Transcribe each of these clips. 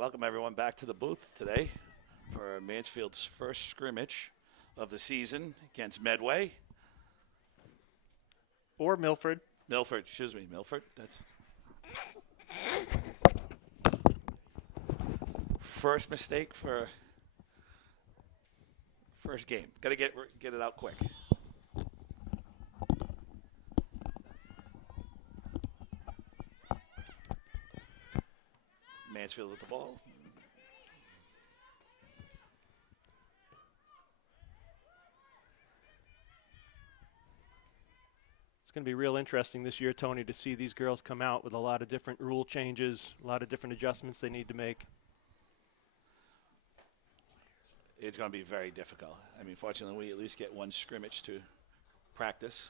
Welcome everyone back to the booth today for Mansfield's first scrimmage of the season against Medway. Or Milford. Milford. That's first mistake for first game. Got to get it out quick. Mansfield with the ball. It's going to be real interesting this year, Tony, to see these girls come out with a lot of different rule changes, a lot of different adjustments they need to make. It's going to be very difficult. I mean, fortunately, we at least get one scrimmage to practice.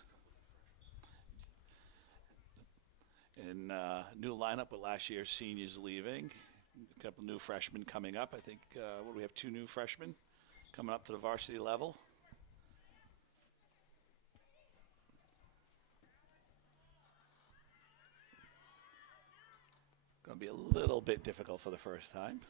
And new lineup with last year's seniors leaving. A couple new freshmen coming up. I think, what do we have, 2 new freshmen coming up to the varsity level. Going to be a little bit difficult for the first time.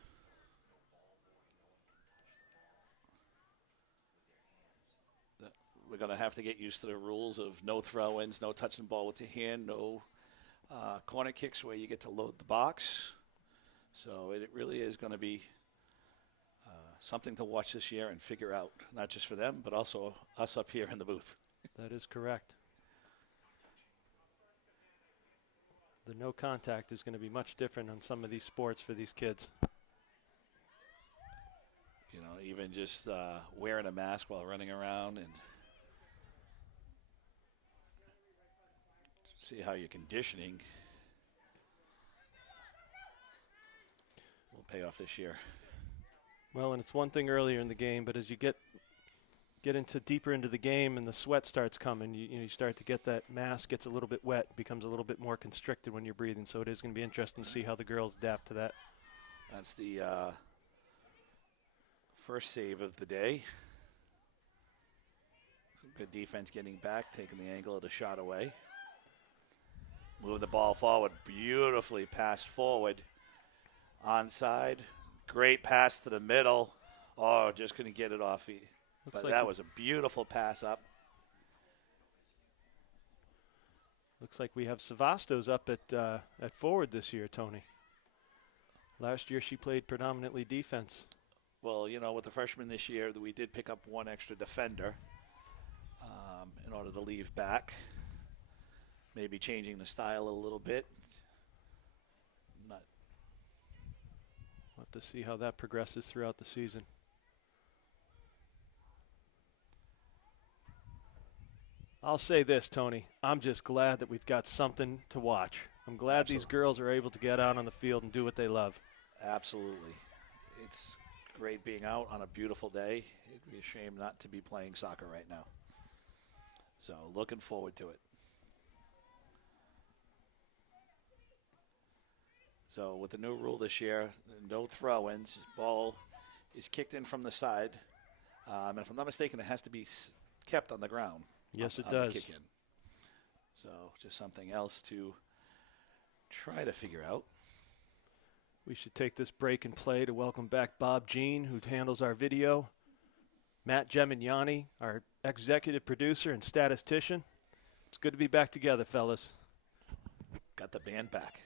We're going to have to get used to the rules of no throw-ins, no touching the ball with your hand, no corner kicks where you get to load the box. So it really is going to be something to watch this year and figure out, not just for them, but also us up here in the booth. That is correct. The no contact is going to be much different on some of these sports for these kids. You know, even just wearing a mask while running around and see how your conditioning will pay off this year. Well, and it's one thing earlier in the game, but as you get into deeper into the game and the sweat starts coming, you start to get that mask gets a little bit wet, becomes a little bit more constricted when you're breathing. So it is going to be interesting to see how the girls adapt to that. That's the first save of the day. Some good defense getting back, taking the angle of the shot away. Moving the ball forward, beautifully passed forward. Onside, great pass to the middle. Oh, just couldn't get it off. But that was a beautiful pass up. Looks like we have Savastos up at forward this year, Tony. Last year she played predominantly defense. Well, you know, with the freshmen this year, we did pick up one extra defender in order to leave back. Maybe changing the style a little bit. We'll have to see how that progresses throughout the season. I'll say this, Tony. I'm just glad that we've got something to watch. I'm glad These girls are able to get out on the field and do what they love. Absolutely. It's great being out on a beautiful day. It'd be a shame not to be playing soccer right now. So looking forward to it. So with the new rule this year, no throw-ins. Ball is kicked in from the side. And if I'm not mistaken, it has to be kept on the ground. Yes, it does. Kick in. So just something else to try to figure out. We should take this break and play to welcome back Bob Jean, who handles our video, Matt Gemignani, our executive producer and statistician. It's good to be back together, fellas. Got the band back.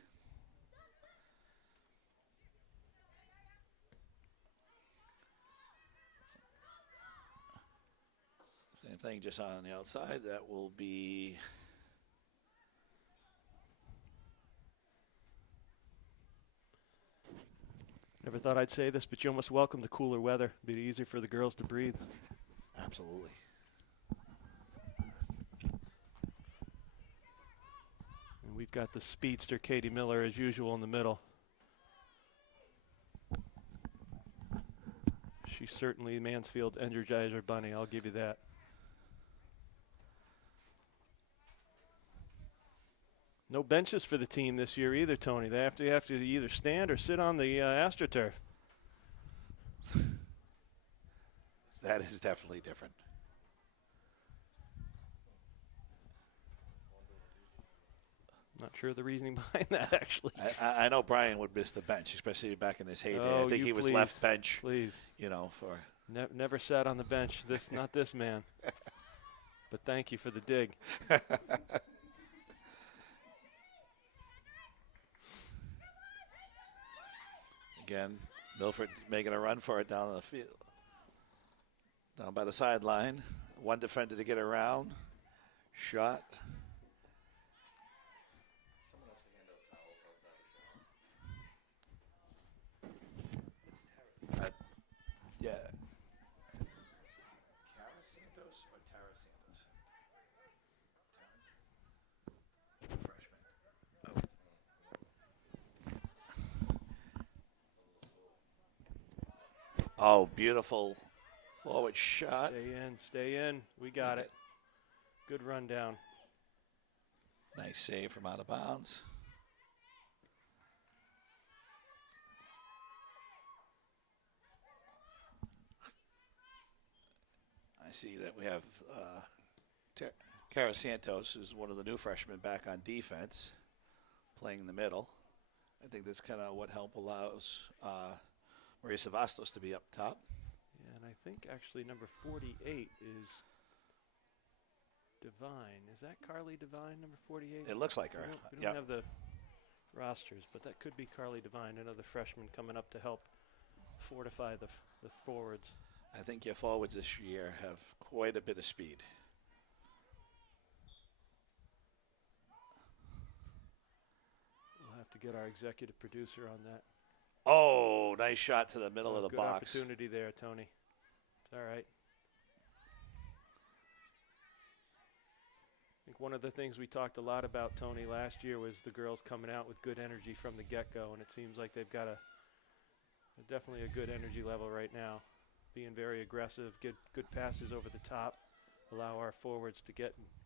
Same thing just on the outside. That will be never thought I'd say this, but you almost welcome the cooler weather. It'd be easier for the girls to breathe. Absolutely. And we've got the speedster Katie Miller as usual in the middle. She's certainly Mansfield's Energizer Bunny, I'll give you that. No benches for the team this year either, Tony. They have to either stand or sit on the AstroTurf. That is definitely different. Not sure the reasoning behind that, actually. I know Brian would miss the bench, especially back in his heyday. Oh, I think he was left bench. Please. For Never sat on the bench. Not this man. But thank you for the dig. Again, Milford making a run for it down the field. Down by the sideline. One defender to get around. Shot. Yeah. Oh, beautiful forward shot. Stay in. We got it. Good rundown. Nice save from out of bounds. I see that we have Cara Santos, who's one of the new freshmen, back on defense, playing in the middle. I think that's kind of what allows Maria Savastos to be up top. Yeah, and I think actually number 48 is Divine. Is that Carly Divine, number 48? It looks like her. We don't have the rosters, but that could be Carly Divine, another freshman coming up to help fortify the forwards. I think your forwards this year have quite a bit of speed. We'll have to get our executive producer on that. Oh, nice shot to the middle of the good box. Good opportunity there, Tony. It's all right. I think one of the things we talked a lot about, Tony, last year was the girls coming out with good energy from the get-go, and it seems like they've got definitely a good energy level right now. Being very aggressive, good passes over the top, allow our forwards to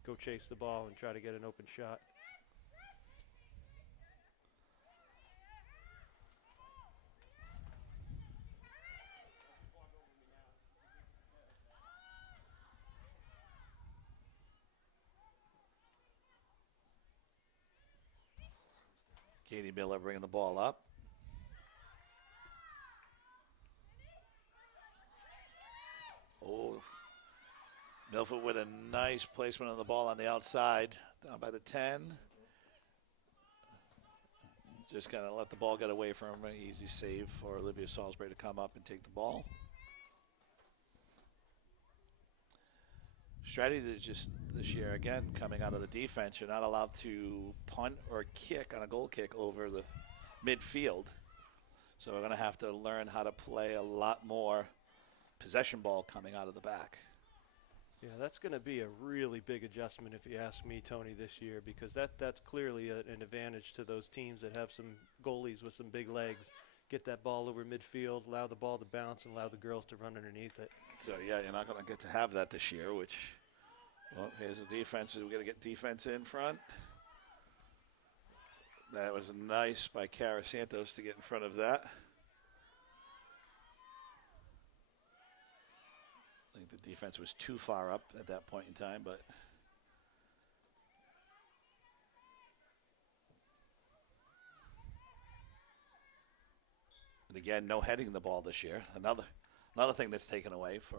go chase the ball and try to get an open shot. Katie Miller bringing the ball up. Oh, Milford with a nice placement on the ball on the outside, down by the 10. Just kind of let the ball get away from him. An easy save for Olivia Salisbury to come up and take the ball. Strategy is just this year, again, coming out of the defense, you're not allowed to punt or kick on a goal kick over the midfield. So we're going to have to learn how to play a lot more possession ball coming out of the back. Yeah, that's going to be a really big adjustment if you ask me, Tony, this year, because that's clearly an advantage to those teams that have some goalies with some big legs. Get that ball over midfield, allow the ball to bounce, and allow the girls to run underneath it. So, yeah, you're not going to get to have that this year, which, well, here's the defense. We've got to get defense in front. That was nice by Cara Santos to get in front of that. I think the defense was too far up at that point in time, but and again, no heading the ball this year. Another thing that's taken away for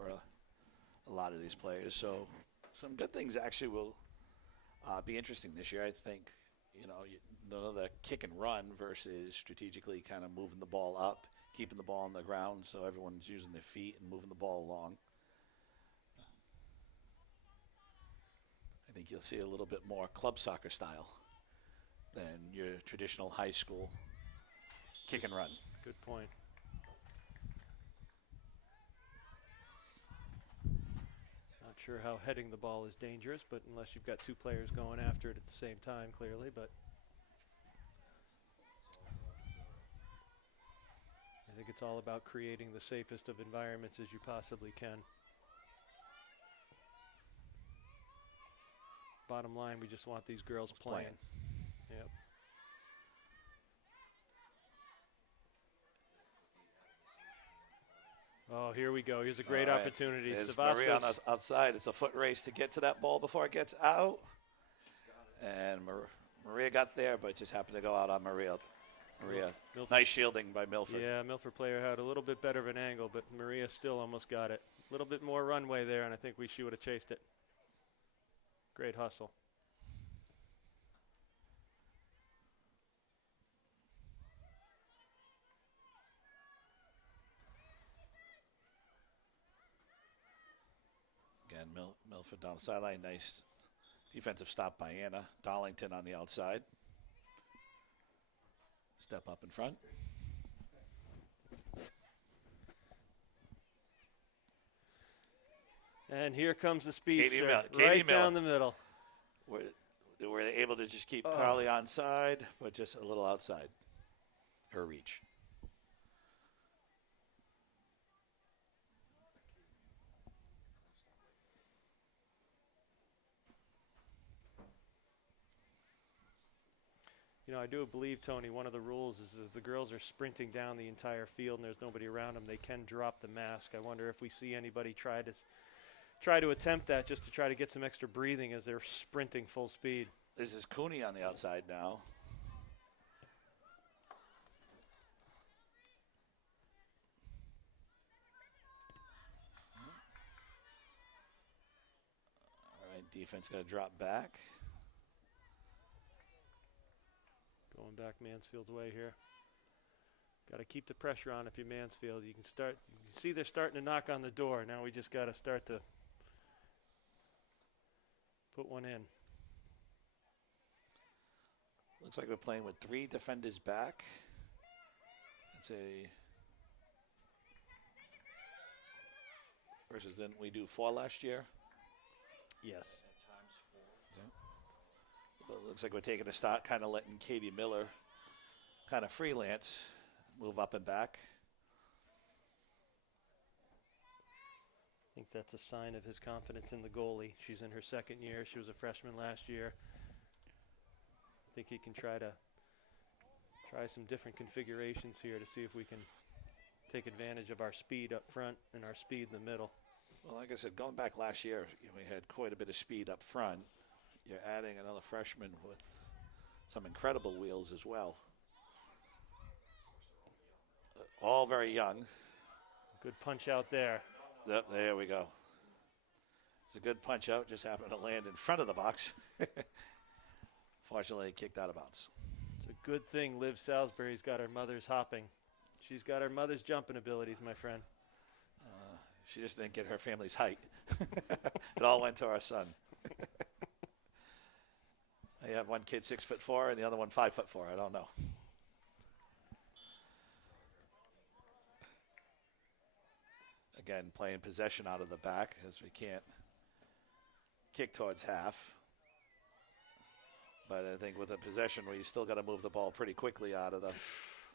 a lot of these players. So some good things actually will be interesting this year. I think, the kick and run versus strategically kind of moving the ball up, keeping the ball on the ground so everyone's using their feet and moving the ball along. I think you'll see a little bit more club soccer style than your traditional high school kick and run. Good point. Not sure how heading the ball is dangerous, but unless you've got two players going after it at the same time, clearly, but I think it's all about creating the safest of environments as you possibly can. Bottom line, we just want these girls playing. Yep. Oh, here we go. Here's a great opportunity. There's Maria on the outside. It's a foot race to get to that ball before it gets out. And Maria got there, but just happened to go out on Maria. Milford. Nice shielding by Milford. Yeah, Milford player had a little bit better of an angle, but Maria still almost got it. A little bit more runway there, and I think she would have chased it. Great hustle. Again, Milford down the sideline. Nice defensive stop by Anna. Darlington on the outside. Step up in front. And here comes the speedster, Katie right Miller. down the middle. We're able to just keep Carly on side, but just a little outside her reach. You know, I do believe, Tony, one of the rules is if the girls are sprinting down the entire field and there's nobody around them, they can drop the mask. I wonder if we see anybody try to attempt that just to try to get some extra breathing as they're sprinting full speed. This is Cooney on the outside now. All right, defense got to drop back. Going back Mansfield's way here. Got to keep the pressure on if you're Mansfield. You can see they're starting to knock on the door. Now we just got to start to put one in. Looks like we're playing with 3 defenders back. It's versus didn't we do 4 last year? Yes. But it looks like we're taking a start, kind of letting Katie Miller kind of freelance, move up and back. I think that's a sign of his confidence in the goalie. She's in her 2nd year. She was a freshman last year. I think he can try some different configurations here to see if we can take advantage of our speed up front and our speed in the middle. Well, like I said, going back last year, we had quite a bit of speed up front. You're adding another freshman with some incredible wheels as well. All very young. Good punch out there. Yep, there we go. It's a good punch out. Just happened to land in front of the box. Fortunately, kicked out of bounds. It's a good thing Liv Salisbury's got her mother's hopping. She's got her mother's jumping abilities, my friend. She just didn't get her family's height. It all went to our son. I have one kid 6'4" and the other one 5'4". I don't know. Again, playing possession out of the back as we can't kick towards half. But I think with a possession, we still got to move the ball pretty quickly out of the.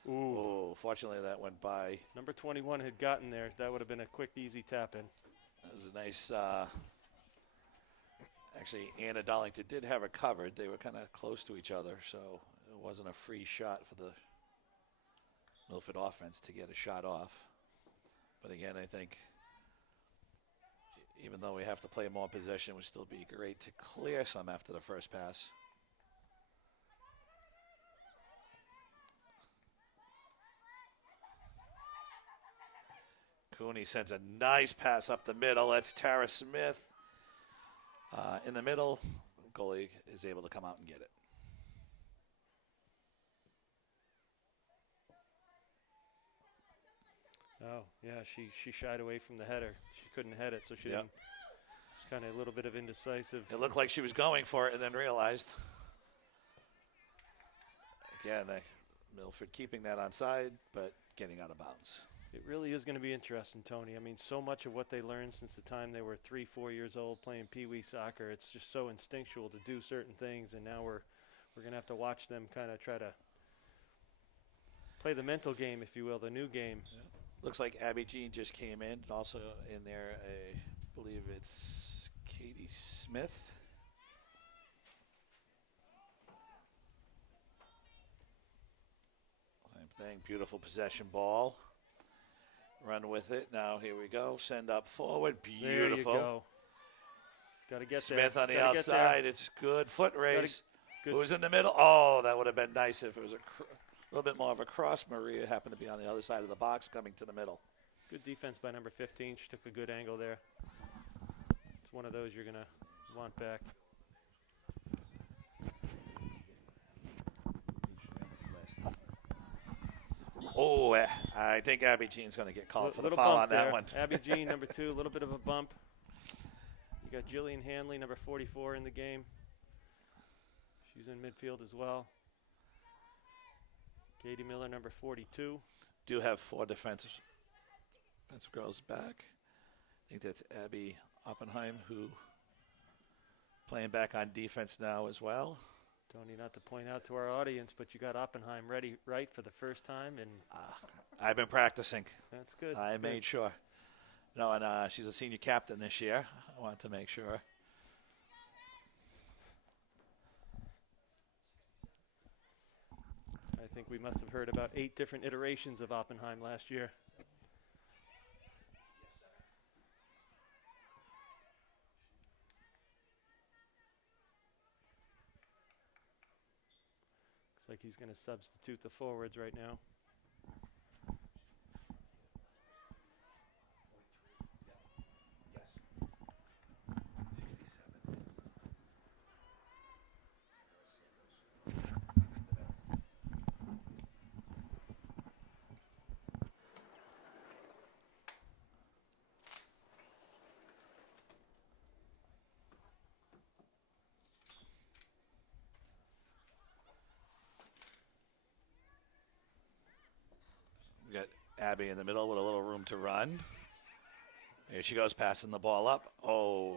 Ooh, fortunately that went by. Number 21 had gotten there. That would have been a quick, easy tap in. That was a nice. Actually, Anna Darlington did have her covered. They were kind of close to each other, so it wasn't a free shot for the Milford offense to get a shot off. But again, I think even though we have to play more possession, it would still be great to clear some after the first pass. Cooney sends a nice pass up the middle. That's Tara Smith. In the middle, goalie is able to come out and get it. Oh, yeah, she shied away from the header. She couldn't head it, so she didn't. It's kind of a little bit of indecisive. It looked like she was going for it and then realized. Again, Milford keeping that onside, but getting out of bounds. It really is going to be interesting, Tony. I mean, so much of what they learned since the time they were 3-4 years old playing pee-wee soccer, it's just so instinctual to do certain things, and now we're going to have to watch them kind of try to play the mental game, if you will, the new game. Yeah. Looks like Abby Jean just came in. Also in there, I believe it's Katie Smith. Same thing, beautiful possession ball. Run with it. Now here we go. Send up forward. Beautiful. There you go. Got to get Smith there. on the outside. It's good foot race. Good. Who's in the middle? Oh, that would have been nice if it was a little bit more of a cross. Maria happened to be on the other side of the box coming to the middle. Good defense by number 15. She took a good angle there. It's one of those you're going to want back. Oh, I think Abby Jean's going to get called for the Little foul bump on that there. one. Abby Jean, number 2, a little bit of a bump. You got Jillian Hanley, number 44, in the game. She's in midfield as well. Katie Miller, number 42. Do have 4 defensive girls back. I think that's Abby Oppenheim, who playing back on defense now as well. Tony, not to point out to our audience, but you got Oppenheim ready right for the first time, and I've been practicing. that's good. I made sure. No, and she's a senior captain this year. I want to make sure. I think we must have heard about 8 different iterations of Oppenheim last year. Looks like he's going to substitute the forwards right now. We got Abby in the middle with a little room to run. Here she goes, passing the ball up. Oh,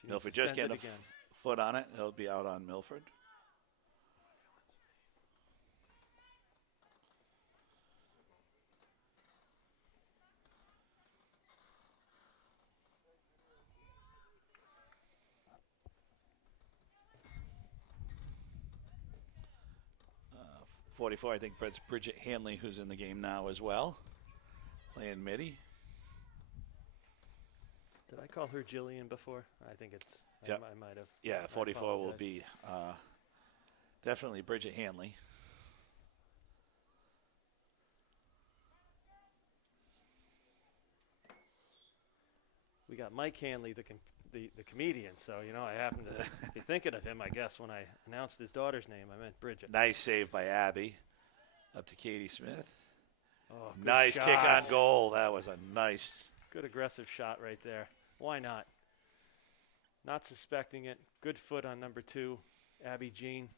She needs Milford to just send getting it again. foot on it. It'll be out on Milford. Uh, 44, I think Brett's Bridget Hanley, who's in the game now as well, playing midi. Did I call her Jillian before? I think it's. Yep. I might have. Yeah, I 44 will apologize. be definitely Bridget Hanley. We got Mike Hanley, the comedian. So, you know, I happened to be thinking of him, I guess, when I announced his daughter's name. I meant Bridget. Nice save by Abby. Up to Katie Smith. Oh, good Nice kick on shot. goal. That was a nice. Good aggressive shot right there. Why not? Not suspecting it. Good foot on number 2, Abby Jean.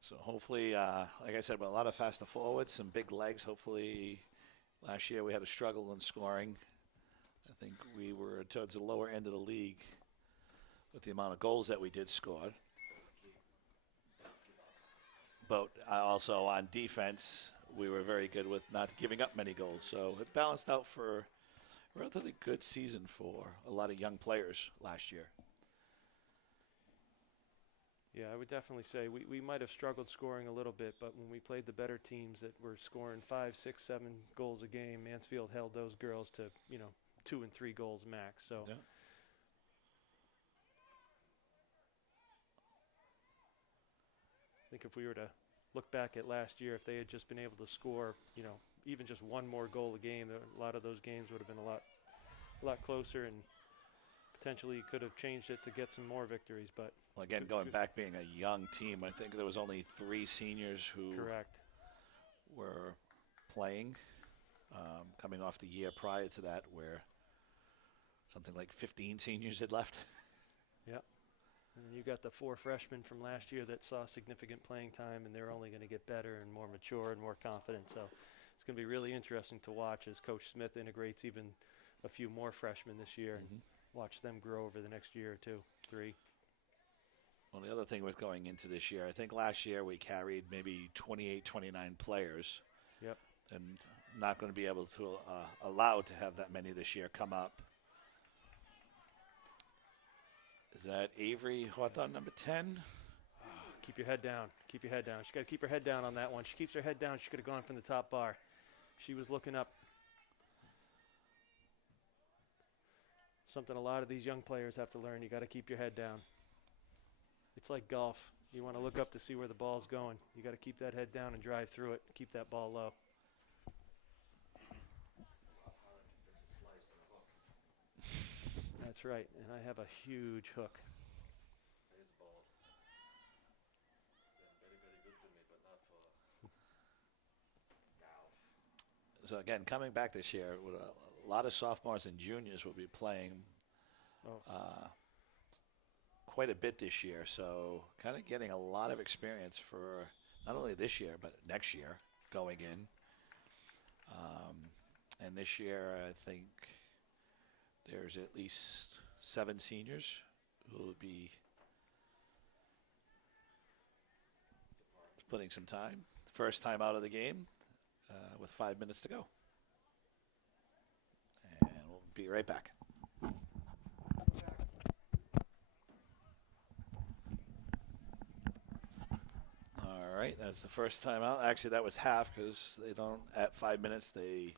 So hopefully, like I said, with a lot of faster forwards, some big legs. Hopefully, last year we had a struggle in scoring. I think we were towards the lower end of the league with the amount of goals that we did score. But also on defense, we were very good with not giving up many goals. So it balanced out for a relatively good season for a lot of young players last year. Yeah, I would definitely say we might have struggled scoring a little bit, but when we played the better teams that were scoring 5, 6, 7 goals a game, Mansfield held those girls to, 2 and 3 goals max. So Yeah. I think if we were to look back at last year, if they had just been able to score, even just one more goal a game, a lot of those games would have been a lot closer, and potentially could have changed it to get some more victories. But Well, again, going back being a young team, I think there was only 3 seniors who correct. were playing, coming off the year prior to that where something like 15 seniors had left. Yep. And you got the 4 freshmen from last year that saw significant playing time, and they're only going to get better and more mature and more confident. So it's going to be really interesting to watch as Coach Smith integrates even a few more freshmen this year and watch them grow over the next year or 2, 3. Well, the other thing with going into this year, I think last year we carried maybe 28, 29 players. Yep. And not going to be able to allow to have that many this year come up. Is that Avery Hawthorne, number 10? Keep your head down. Keep your head down. She's got to keep her head down on that one. She keeps her head down. She could have gone from the top bar. She was looking up. Something a lot of these young players have to learn. You got to keep your head down. It's like golf. You want to look up to see where the ball's going. You got to keep that head down and drive through it. Keep that ball low. That's right. And I have a huge hook. So again, coming back this year, with a lot of sophomores and juniors will be playing quite a bit this year. So kind of getting a lot of experience for not only this year, but next year going in. And this year, I think there's at least 7 seniors who will be splitting some time. First time out of the game with 5 minutes to go. And we'll be right back. All right, that's the first time out. Actually, that was half because they don't, at 5 minutes, they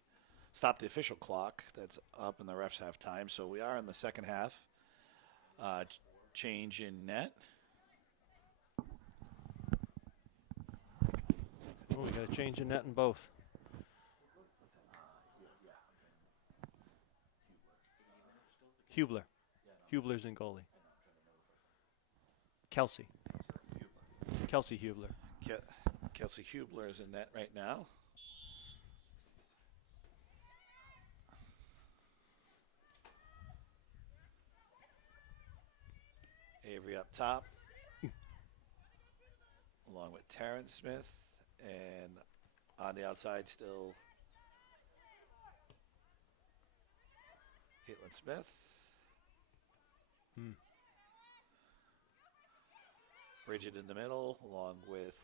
stop the official clock. That's up and the refs have time. So we are in the second half. Change in net. Oh, we got to change the net in both. Hubler. Hubler's in goalie. Kelsey Hubler. Kelsey Hubler is in net right now. Avery up top, along with Terrence Smith, and on the outside still Caitlin Smith. Bridget in the middle, along with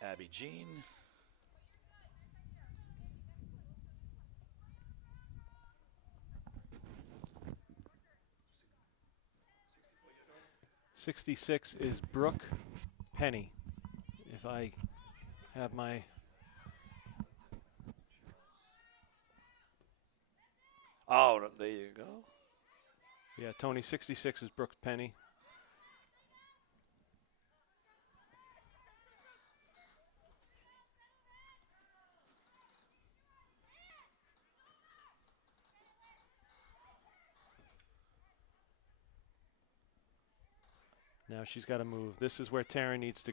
Abby Jean. '66 is Brooke Penny. If I have my Oh, there you go. Yeah, Tony, 66 is Brooke Penny. Now she's got to move. This is where Taryn needs to.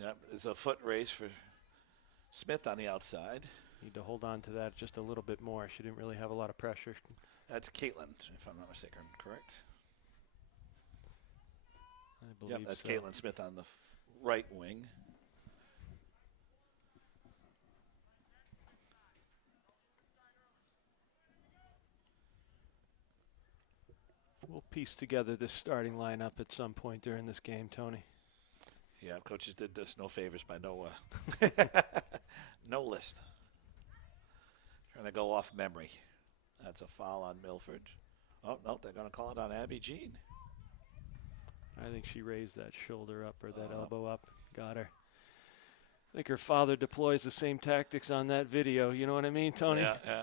Yep, it's a foot race for Smith on the outside. Need to hold on to that just a little bit more. She didn't really have a lot of pressure. That's Caitlin, if I'm not mistaken, correct? I believe Yep, that's so. Caitlin Smith on the right wing. We'll piece together this starting lineup at some point during this game, Tony. Yeah, coaches did this no favors by no no list. Trying to go off memory. That's a foul on Milford. Oh, no, they're going to call it on Abby Jean. I think she raised that shoulder up or that elbow up. Got her. I think her father deploys the same tactics on that video. You know what I mean, Tony? Yeah.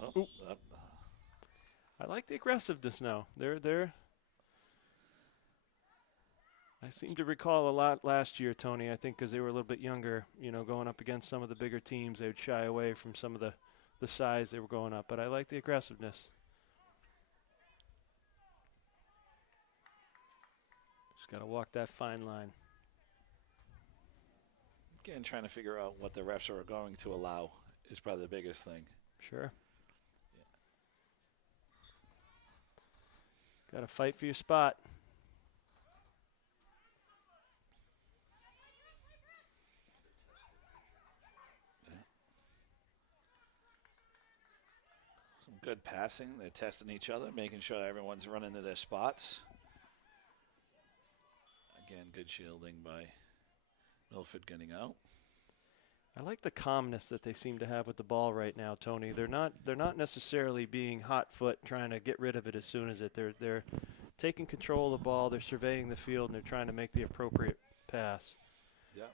Oh, I like the aggressiveness now. They're I seem to recall a lot last year, Tony, I think because they were a little bit younger, you know, going up against some of the bigger teams, they would shy away from some of the size they were going up. But I like the aggressiveness. Just got to walk that fine line. Again, trying to figure out what the refs are going to allow is probably the biggest thing. Sure. Got to fight for your spot. Some good passing. They're testing each other, making sure everyone's running to their spots. Again, good shielding by Milford getting out. I like the calmness that they seem to have with the ball right now, Tony. They're not necessarily being hot foot trying to get rid of it as soon as they're taking control of the ball, they're surveying the field, and they're trying to make the appropriate pass. Yeah.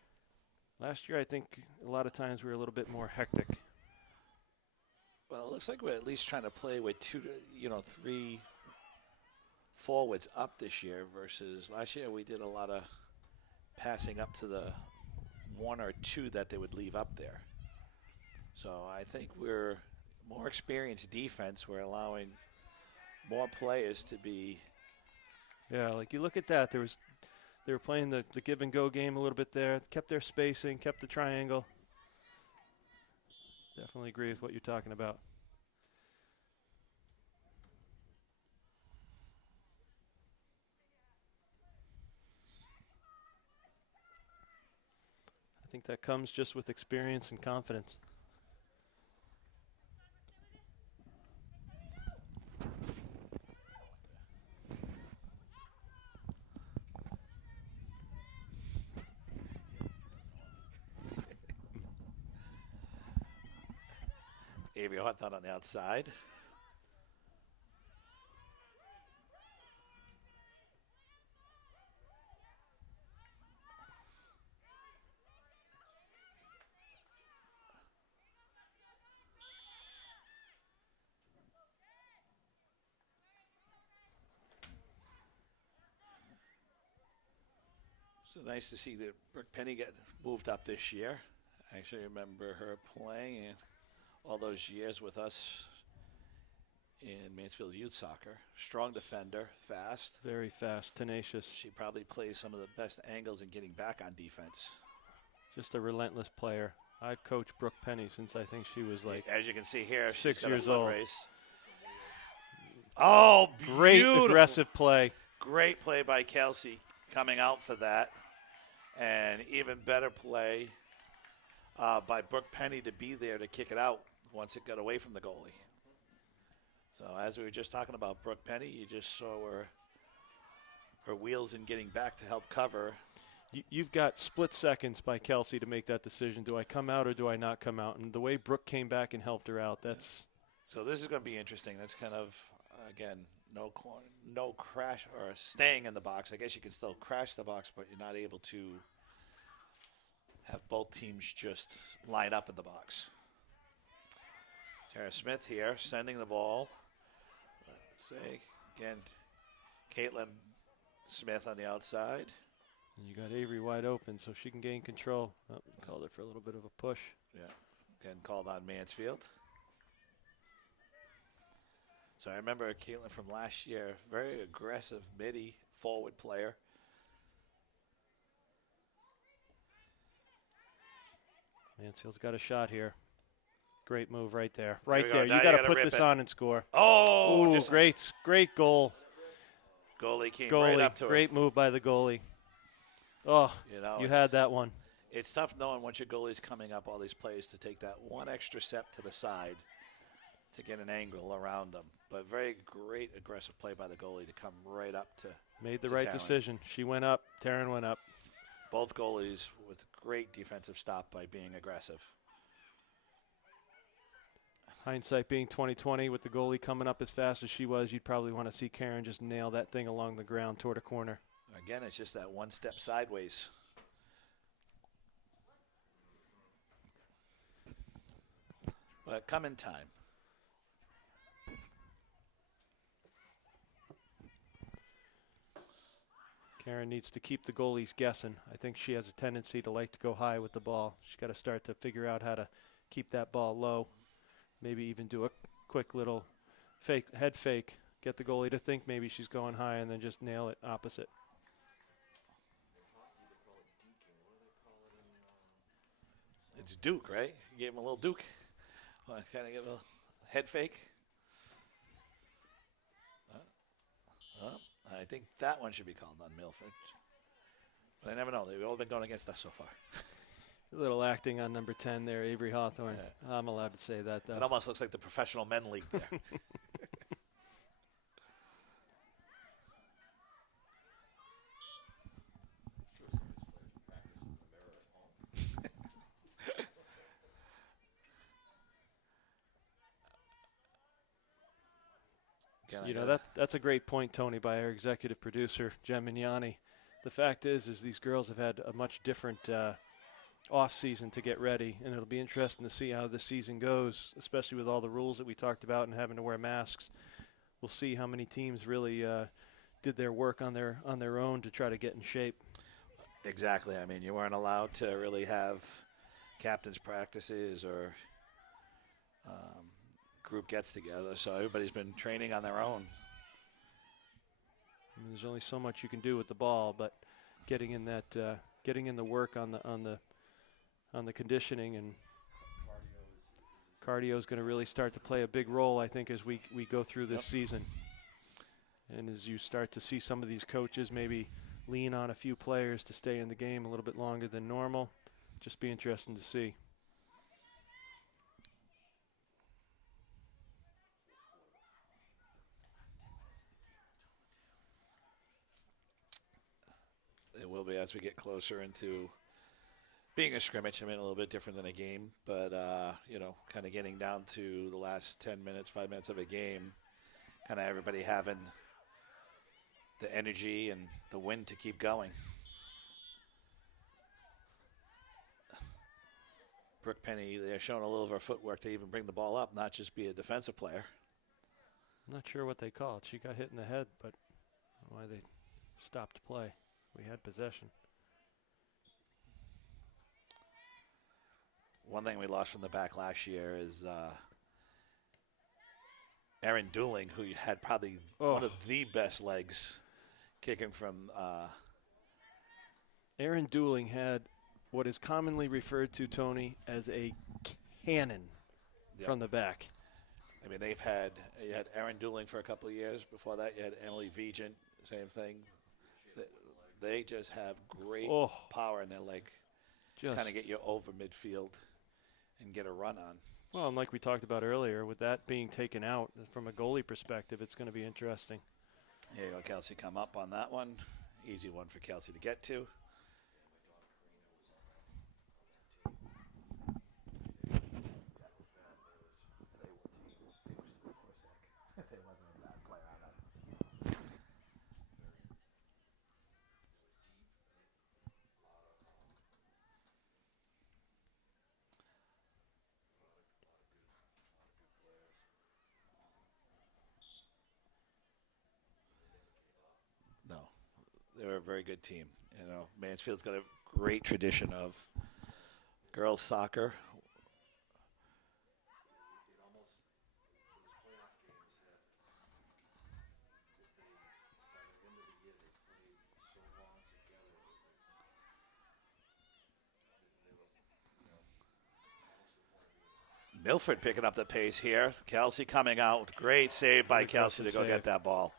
Last year, I think a lot of times we were a little bit more hectic. Well, it looks like we're at least trying to play with three forwards up this year versus last year we did a lot of passing up to the one or two that they would leave up there. So I think we're more experienced defense. We're allowing more players to be. Yeah, like you look at that. They were playing the give and go game a little bit there. Kept their spacing, kept the triangle. Definitely agree with what you're talking about. I think that comes just with experience and confidence. Avery Hawthorne on the outside. So nice to see that Brooke Penny get moved up this year. I actually remember her playing all those years with us in Mansfield Youth Soccer. Strong defender, fast. Very fast, tenacious. She probably plays some of the best angles in getting back on defense. Just a relentless player. I've coached Brooke Penny since I think she was like, as you can see here, 6 years old. Race. Oh, great beautiful. Aggressive play. Great play by Kelsey coming out for that. And even better play by Brooke Penny to be there to kick it out once it got away from the goalie. So as we were just talking about Brooke Penny, you just saw her wheels in getting back to help cover. You've got split seconds by Kelsey to make that decision. Do I come out or do I not come out? And the way Brooke came back and helped her out, that's... So this is going to be interesting. That's kind of, again, no crash or staying in the box. I guess you can still crash the box, but you're not able to have both teams just line up in the box. Tara Smith here, sending the ball. Let's say, again, Caitlin Smith on the outside. And you got Avery wide open, so she can gain control. Oh, called it for a little bit of a push. Yeah, again, called on Mansfield. So I remember Caitlin from last year, very aggressive midi forward player. Mansfield's got a shot here. Great move right there. Right There there. we go. You Now got you to gotta put rip this it. on and score. Oh, Ooh, just great goal. goalie came Goalie, right up to her. great move by the goalie. Oh, you had that one. It's tough knowing once your goalie's coming up, all these players to take that one extra step to the side to get an angle around them. But very great aggressive play by the goalie to come right up to. Made the to right Taryn. decision. She went up. Taryn went up. Both goalies with great defensive stop by being aggressive. Hindsight being 20/20, with the goalie coming up as fast as she was, you'd probably want to see Karen just nail that thing along the ground toward a corner. Again, it's just that one step sideways. But come in time. Karen needs to keep the goalies guessing. I think she has a tendency to like to go high with the ball. She's got to start to figure out how to keep that ball low. Maybe even do a quick little head fake. Get the goalie to think maybe she's going high and then just nail it opposite. It's Duke, right? You gave him a little Duke. Well, kind of give a head fake. I think that one should be called on Milford. But I never know. They've all been going against us so far. A little acting on number 10 there, Avery Hawthorne. Yeah. I'm allowed to say that, though. It almost looks like the professional men league there. You know, that's a great point, Tony, by our executive producer, Jem Mignani. The fact is these girls have had a much different off season to get ready, and it'll be interesting to see how the season goes, especially with all the rules that we talked about and having to wear masks. We'll see how many teams really did their work on their own to try to get in shape. Exactly. I mean, you weren't allowed to really have captains' practices or group gets together, so everybody's been training on their own. I mean, there's only so much you can do with the ball, but getting in the work on the conditioning and cardio is going to really start to play a big role, I think, as we go through this season. And as you start to see some of these coaches maybe lean on a few players to stay in the game a little bit longer than normal, just be interesting to see. It will be as we get closer into being a scrimmage. I mean, a little bit different than a game, but, kind of getting down to the last 10 minutes, 5 minutes of a game, kind of everybody having the energy and the wind to keep going. Brooke Penny, they're showing a little of her footwork to even bring the ball up, not just be a defensive player. I'm not sure what they call it. She got hit in the head, but why they stopped play. We had possession. One thing we lost from the back last year is Erin Dooling, who had probably one of the best legs kicking from. Erin Dooling had what is commonly referred to, Tony, as a cannon from the back. I mean, you had Erin Dooling for a couple of years. Before that, you had Emily Vigent, same thing. They just have great power in their leg. Kind of get you over midfield and get a run on. Well, and like we talked about earlier, with that being taken out from a goalie perspective, it's going to be interesting. Here you go, Kelsey come up on that one. Easy one for Kelsey to get to. They're a very good team. Mansfield's got a great tradition of girls soccer. Milford picking up the pace here. Kelsey coming out. Great save by Kelsey to go get that ball.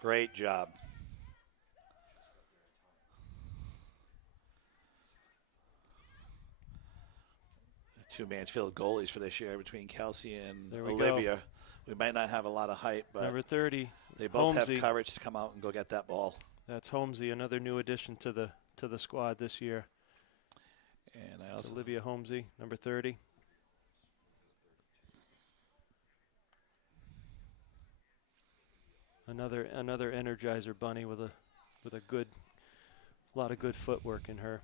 Great job. Two Mansfield goalies for this year between Kelsey and Olivia. We might not have a lot of height, but number 30, they both Holmesy. have courage to come out and go get that ball. That's Holmesy, another new addition to the squad this year. And I also Olivia Holmesy, number 30. Another energizer bunny with a lot of good footwork in her.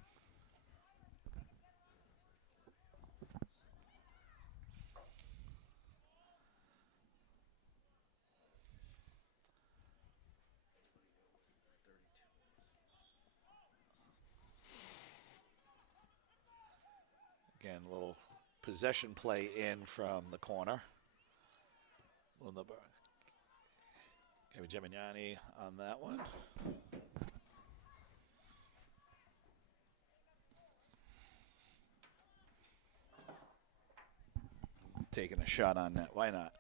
Again, a little possession play in from the corner. Gemignani on that one. Taking a shot on net. Why not?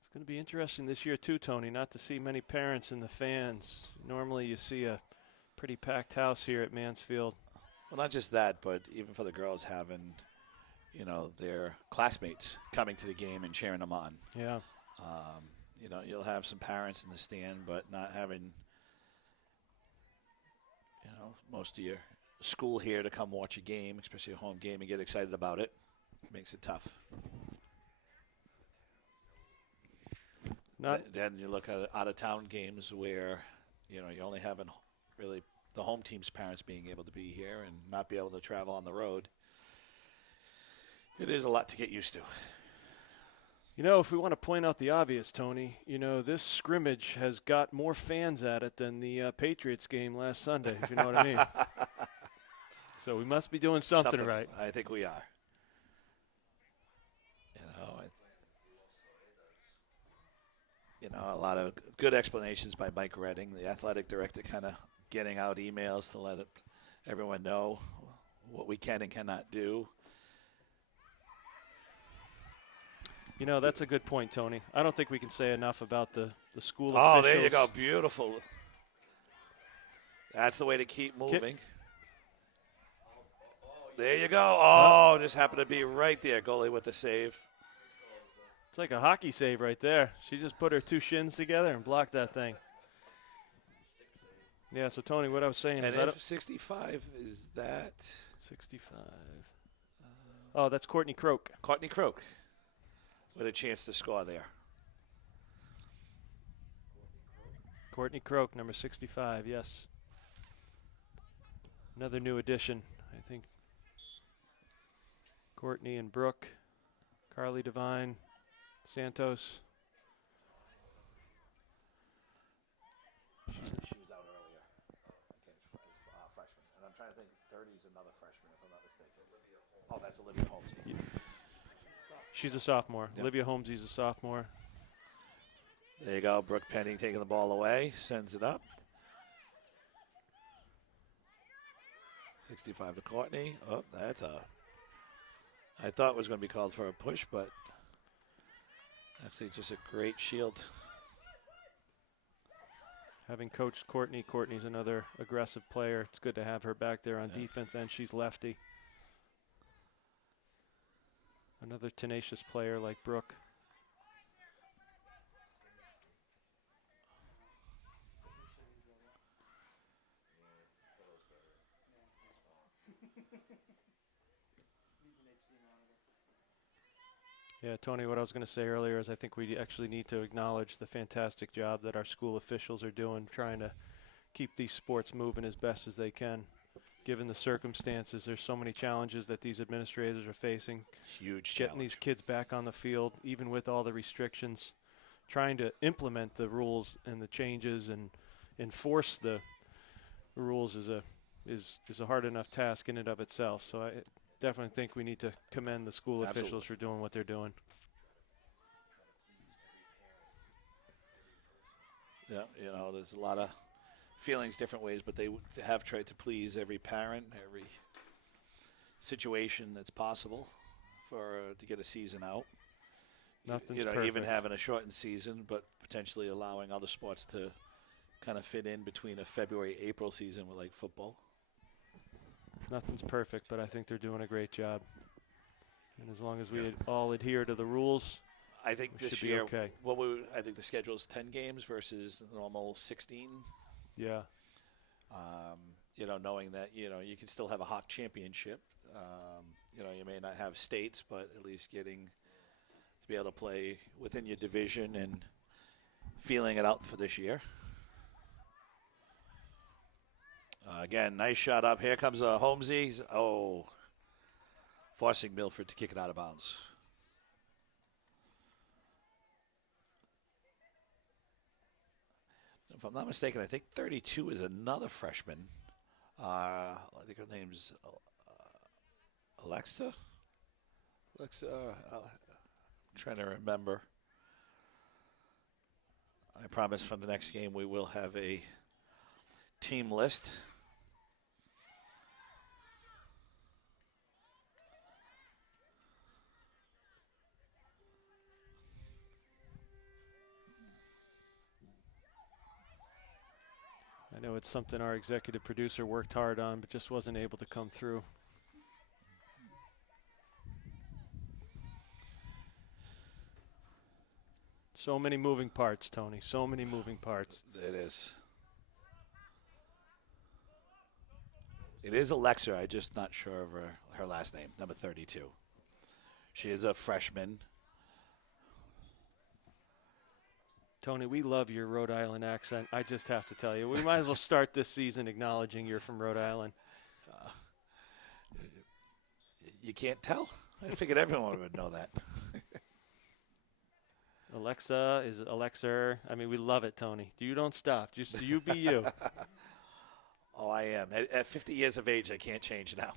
It's going to be interesting this year too, Tony, not to see many parents and the fans. Normally you see a pretty packed house here at Mansfield. Well, not just that, but even for the girls having, their classmates coming to the game and cheering them on. Yeah. You'll have some parents in the stand, but not having, most of your school here to come watch a game, especially a home game, and get excited about it. Makes it tough. Then you look at out-of-town games where, you only having really the home team's parents being able to be here and not be able to travel on the road. It is a lot to get used to. If we want to point out the obvious, Tony, this scrimmage has got more fans at it than the Patriots game last Sunday, if you know what I mean. So we must be doing something right. I think we are. A lot of good explanations by Mike Redding, the athletic director, kind of getting out emails to let everyone know what we can and cannot do. That's a good point, Tony. I don't think we can say enough about the school officials. Oh, there you go. Beautiful. That's the way to keep moving. There you go. Oh, just happened to be right there. Goalie with the save. It's like a hockey save right there. She just put her two shins together and blocked that thing. Yeah, so, Tony, what I was saying is if 65 is that? 65. Oh, that's Courtney Croak. Courtney Croak with a chance to score there. Courtney Croak, number 65, yes. Another new addition, I think. Courtney and Brooke, Carly Devine, Santos. She was out earlier. Freshman. And I'm trying to think, 30 is another freshman, if I'm not mistaken. Oh, that's Olivia Holmes. She's a sophomore. Yep. Olivia Holmesy's a sophomore. There you go. Brooke Penning taking the ball away. Sends it up. 65 to Courtney. Oh, that's I thought it was going to be called for a push, but actually just a great shield. Having coached Courtney, Courtney's another aggressive player. It's good to have her back there on defense, and she's lefty. Another tenacious player like Brooke. Yeah, Tony, what I was going to say earlier is I think we actually need to acknowledge the fantastic job that our school officials are doing trying to keep these sports moving as best as they can. Given the circumstances, there's so many challenges that these administrators are facing. Huge Getting challenge. these kids back on the field, even with all the restrictions, trying to implement the rules and the changes and enforce the rules is a hard enough task in and of itself. So I definitely think we need to commend the school officials for doing what they're doing. Yeah, there's a lot of feelings different ways, but they have tried to please every parent, every situation that's possible to get a season out. Nothing's perfect. Even having a shortened season, but potentially allowing other sports to kind of fit in between a February-April season with like football. Nothing's perfect, but I think they're doing a great job. And as long as we all adhere to the rules, I think this year, I think the schedule is 10 games versus normal 16. Yeah. Knowing that, you can still have a Hawk championship. You may not have states, but at least getting to be able to play within your division and feeling it out for this year. Again, nice shot up. Here comes Holmesy. Forcing Milford to kick it out of bounds. If I'm not mistaken, I think 32 is another freshman. I think her name's Alexa. I'm trying to remember. I promise from the next game we will have a team list. I know it's something our executive producer worked hard on, but just wasn't able to come through. So many moving parts, Tony. So many moving parts. It is. It is Alexa. I'm just not sure of her last name, number 32. She is a freshman. Tony, we love your Rhode Island accent. I just have to tell you, we might as well start this season acknowledging you're from Rhode Island. You can't tell? I figured everyone would know that. Alexa is Alexa. I mean, we love it, Tony. You don't stop. Just you be you. Oh, I am. At 50 years of age, I can't change now.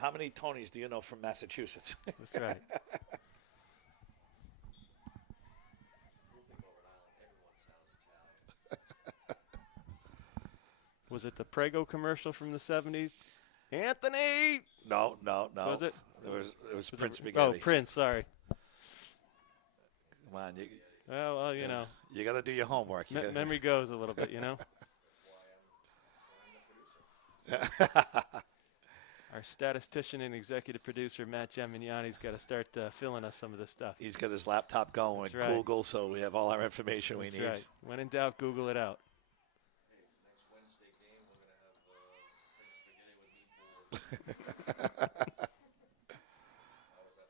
How many Tonys do you know from Massachusetts? That's right. Was it the Prego commercial from the 70s? Anthony! No. Was it? It was Prince Oh, Spaghetti. Prince, sorry. Come on. Well, you know. You got to do your homework. Memory goes a little bit, you know? Our statistician and executive producer, Matt Gemignani's got to start filling us some of this stuff. He's got his laptop going with right. Google, so we have all our information we need. That's right. When in doubt, Google it out. Next Wednesday game, we're going to have Prince Spaghetti with meatballs. How was that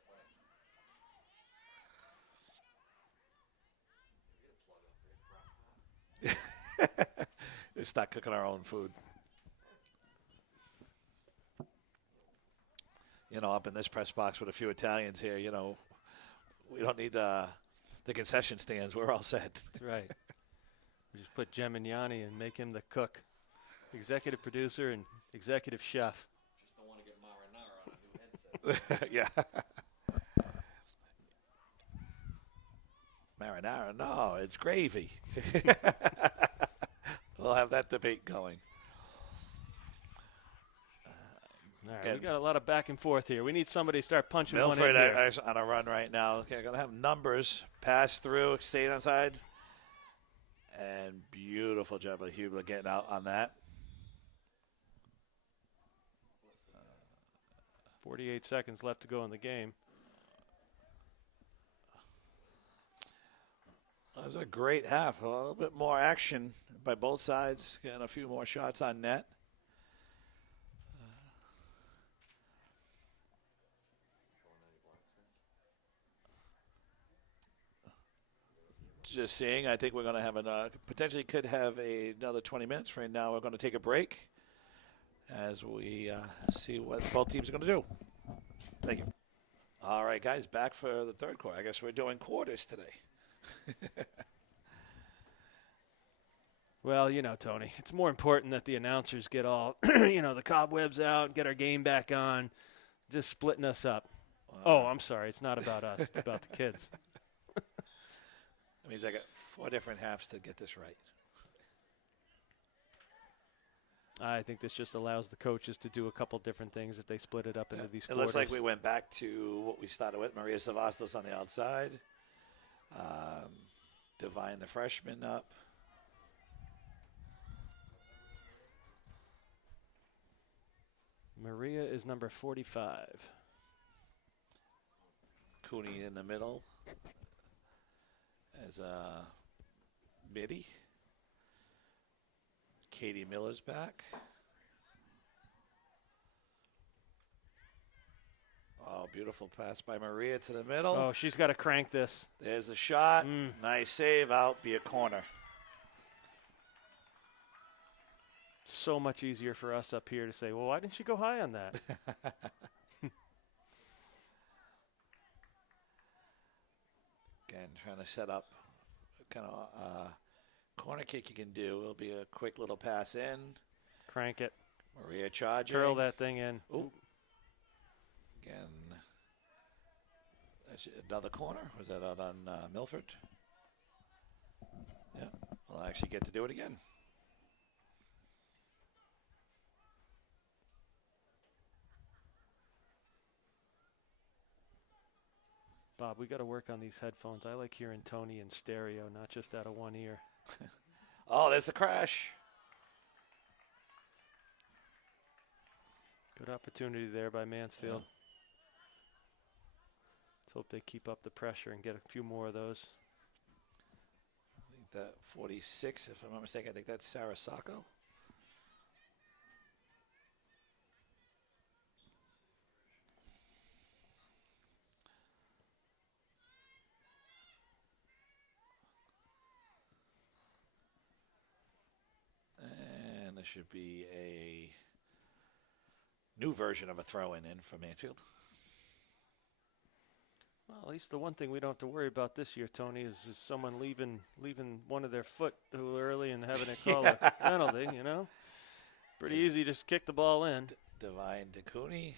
funny? We start cooking our own food. Up in this press box with a few Italians here, we don't need the concession stands. We're all set. That's right. We just put Gemignani and make him the cook, executive producer and executive chef. Just don't want to get marinara on a new headset. Yeah. Marinara, no, it's gravy. We'll have that debate going. All right, we got a lot of back and forth here. We need somebody to start punching Milford one in here. is on a run right now. Okay, going to have numbers pass through, stay onside. And beautiful job of Hubler getting out on that. 48 seconds left to go in the game. That was a great half. A little bit more action by both sides. Getting a few more shots on net. Just seeing, I think we're going to have potentially could have another 20 minutes. Right now, we're going to take a break as we see what both teams are going to do. Thank you. All right, guys, back for the third quarter. I guess we're doing quarters today. Well, Tony, it's more important that the announcers get all, the cobwebs out, get our game back on, just splitting us up. Oh, I'm sorry. It's not about us. It's about the kids. That means I got 4 different halves to get this right. I think this just allows the coaches to do a couple different things if they split it up into these It quarters. looks like we went back to what we started with. Maria Savastos on the outside. Divine the freshman up. Maria is number 45. Cooney in the middle as midi. Katie Miller's back. Oh, beautiful pass by Maria to the middle. Oh, she's got to crank this. There's a shot. Nice save. Out. Be a corner. So much easier for us up here to say, well, why didn't you go high on that? Again, trying to set up kind of corner kick you can do. It'll be a quick little pass in. Crank it. Maria charging. Curl that thing in. Ooh. Again, that's another corner. Was that out on Milford? Yeah. We'll actually get to do it again. Bob, we got to work on these headphones. I like hearing Tony in stereo, not just out of one ear. Oh, there's the crash. Good opportunity there by Mansfield. Yeah. Let's hope they keep up the pressure and get a few more of those. I think that 46, if I'm not mistaken, I think that's Sarah Sacco. this should be a new version of a throw-in for Mansfield. Well, at least the one thing we don't have to worry about this year, Tony, is someone leaving one of their foot too early and having to call a penalty, you know? Pretty easy to just kick the ball in. Divine DeCooney.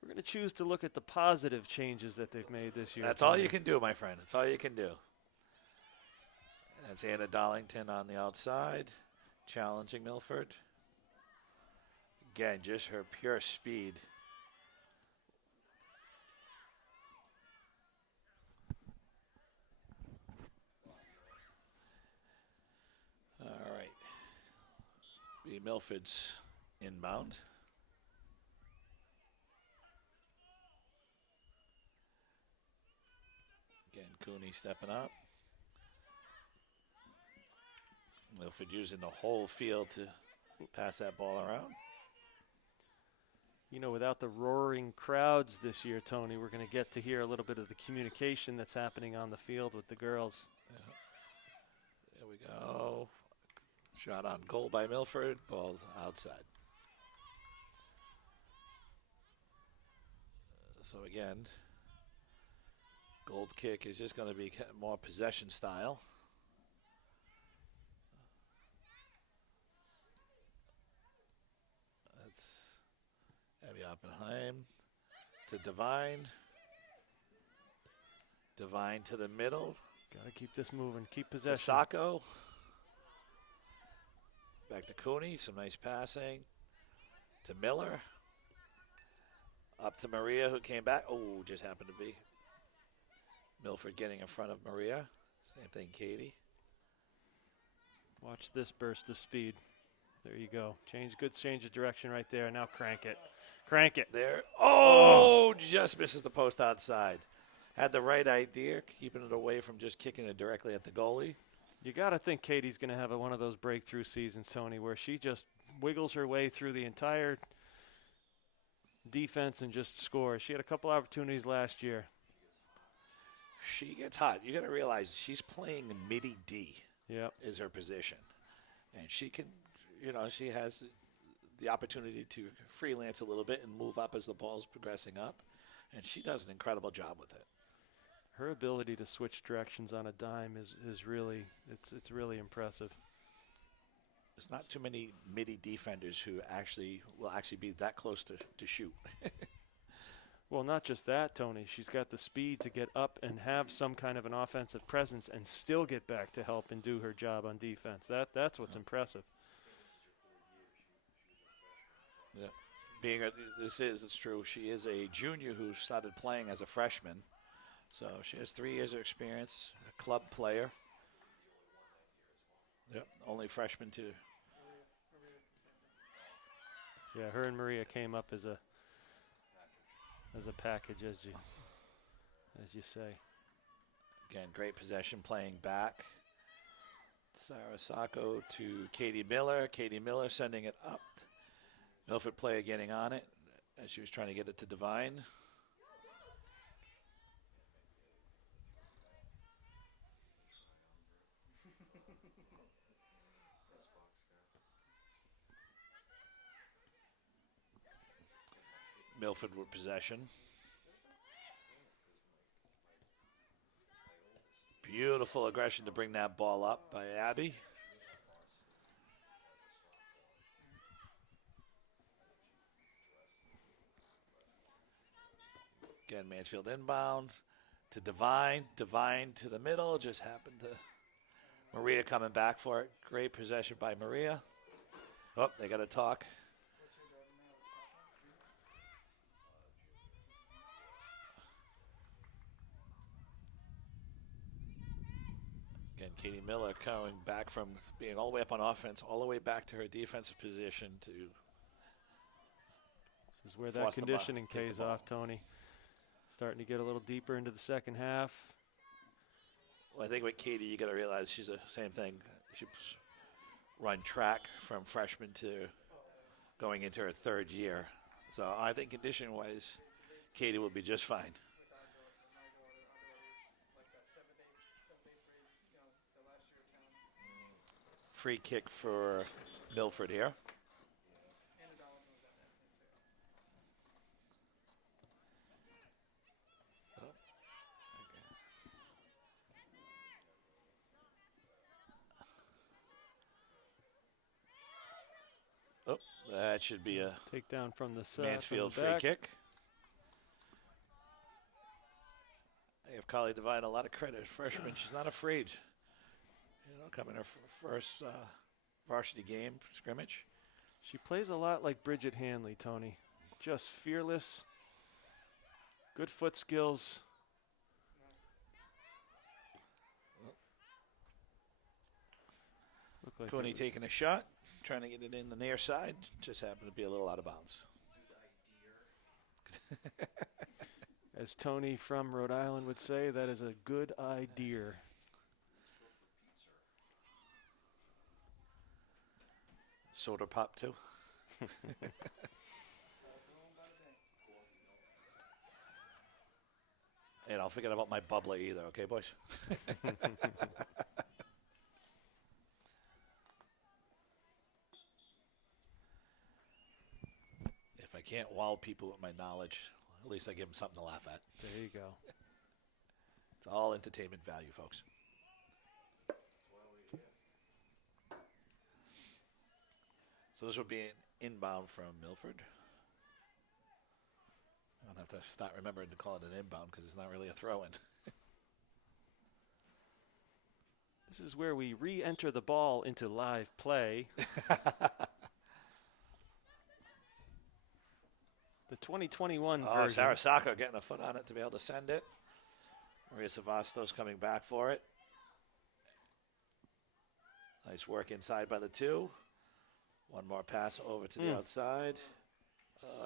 We're going to choose to look at the positive changes that they've made this year. That's all you can do, my friend. That's all you can do. That's Anna Darlington on the outside, challenging Milford. Again, just her pure speed. All right. Be Milford's inbound. Again, Cooney stepping up. Milford using the whole field to pass that ball around. You know, without the roaring crowds this year, Tony, we're going to get to hear a little bit of the communication that's happening on the field with the girls. Yeah. There we go. Shot on goal by Milford. Ball's outside. So again, gold kick is just going to be more possession style. That's Abby Oppenheim to Divine. Divine to the middle. Got to keep this moving. Keep possession. Sacco. Back to Cooney. Some nice passing. To Miller. Up to Maria, who came back. Oh, just happened to be Milford getting in front of Maria. Same thing, Katie. Watch this burst of speed. There you go. Good change of direction right there. Now crank it. Crank it. There. Oh, just misses the post outside. Had the right idea, keeping it away from just kicking it directly at the goalie. You got to think Katie's going to have one of those breakthrough seasons, Tony, where she just wiggles her way through the entire defense and just scores. She had a couple opportunities last year. She gets hot. You got to realize she's playing midi D. Yep. Is her position. And she can, she has the opportunity to freelance a little bit and move up as the ball's progressing up. And she does an incredible job with it. Her ability to switch directions on a dime is really it's really impressive. There's not too many midi defenders who will actually be that close to shoot. Well, not just that, Tony. She's got the speed to get up and have some kind of an offensive presence and still get back to help and do her job on defense. That's what's impressive. Yeah. It's true. She is a junior who started playing as a freshman. So she has 3 years of experience, a club player. Yep, only freshman too. Yeah, her and Maria came up as a package, as you say. Again, great possession, playing back. Sarah Sacco to Katie Miller. Katie Miller sending it up. Milford player getting on it as she was trying to get it to Divine. Milford with possession. Beautiful aggression to bring that ball up by Abby. Again, Mansfield inbound to Divine. Divine to the middle. Just happened to Maria coming back for it. Great possession by Maria. Oh, they got to talk. Again, Katie Miller coming back from being all the way up on offense, all the way back to her defensive position to. This is where that conditioning pays off, Tony. Starting to get a little deeper into the second half. Well, I think with Katie, you got to realize she's the same thing. She's run track from freshman to going into her third year. So I think conditioning-wise, Katie will be just fine. Free kick for Milford here. Oh, that should be a Takedown from the Mansfield from the free back. kick. I give Carly Devine a lot of credit. Freshman, she's not afraid. Coming her first varsity game scrimmage. She plays a lot like Bridget Hanley, Tony. Just fearless, good foot skills. Look like Cooney taking a shot, trying to get it in the near side. Just happened to be a little out of bounds. As Tony from Rhode Island would say, that is a good idea. Soda pop too. And I'll forget about my bubbler either, okay, boys? If I can't wow people with my knowledge, at least I give them something to laugh at. There you go. It's all entertainment value, folks. So this would be an inbound from Milford. I don't have to start remembering to call it an inbound because it's not really a throw-in. This is where we re-enter the ball into live play. The 2021 version. Sarasaka getting a foot on it to be able to send it. Maria Savastos coming back for it. Nice work inside by the two. One more pass over to the outside.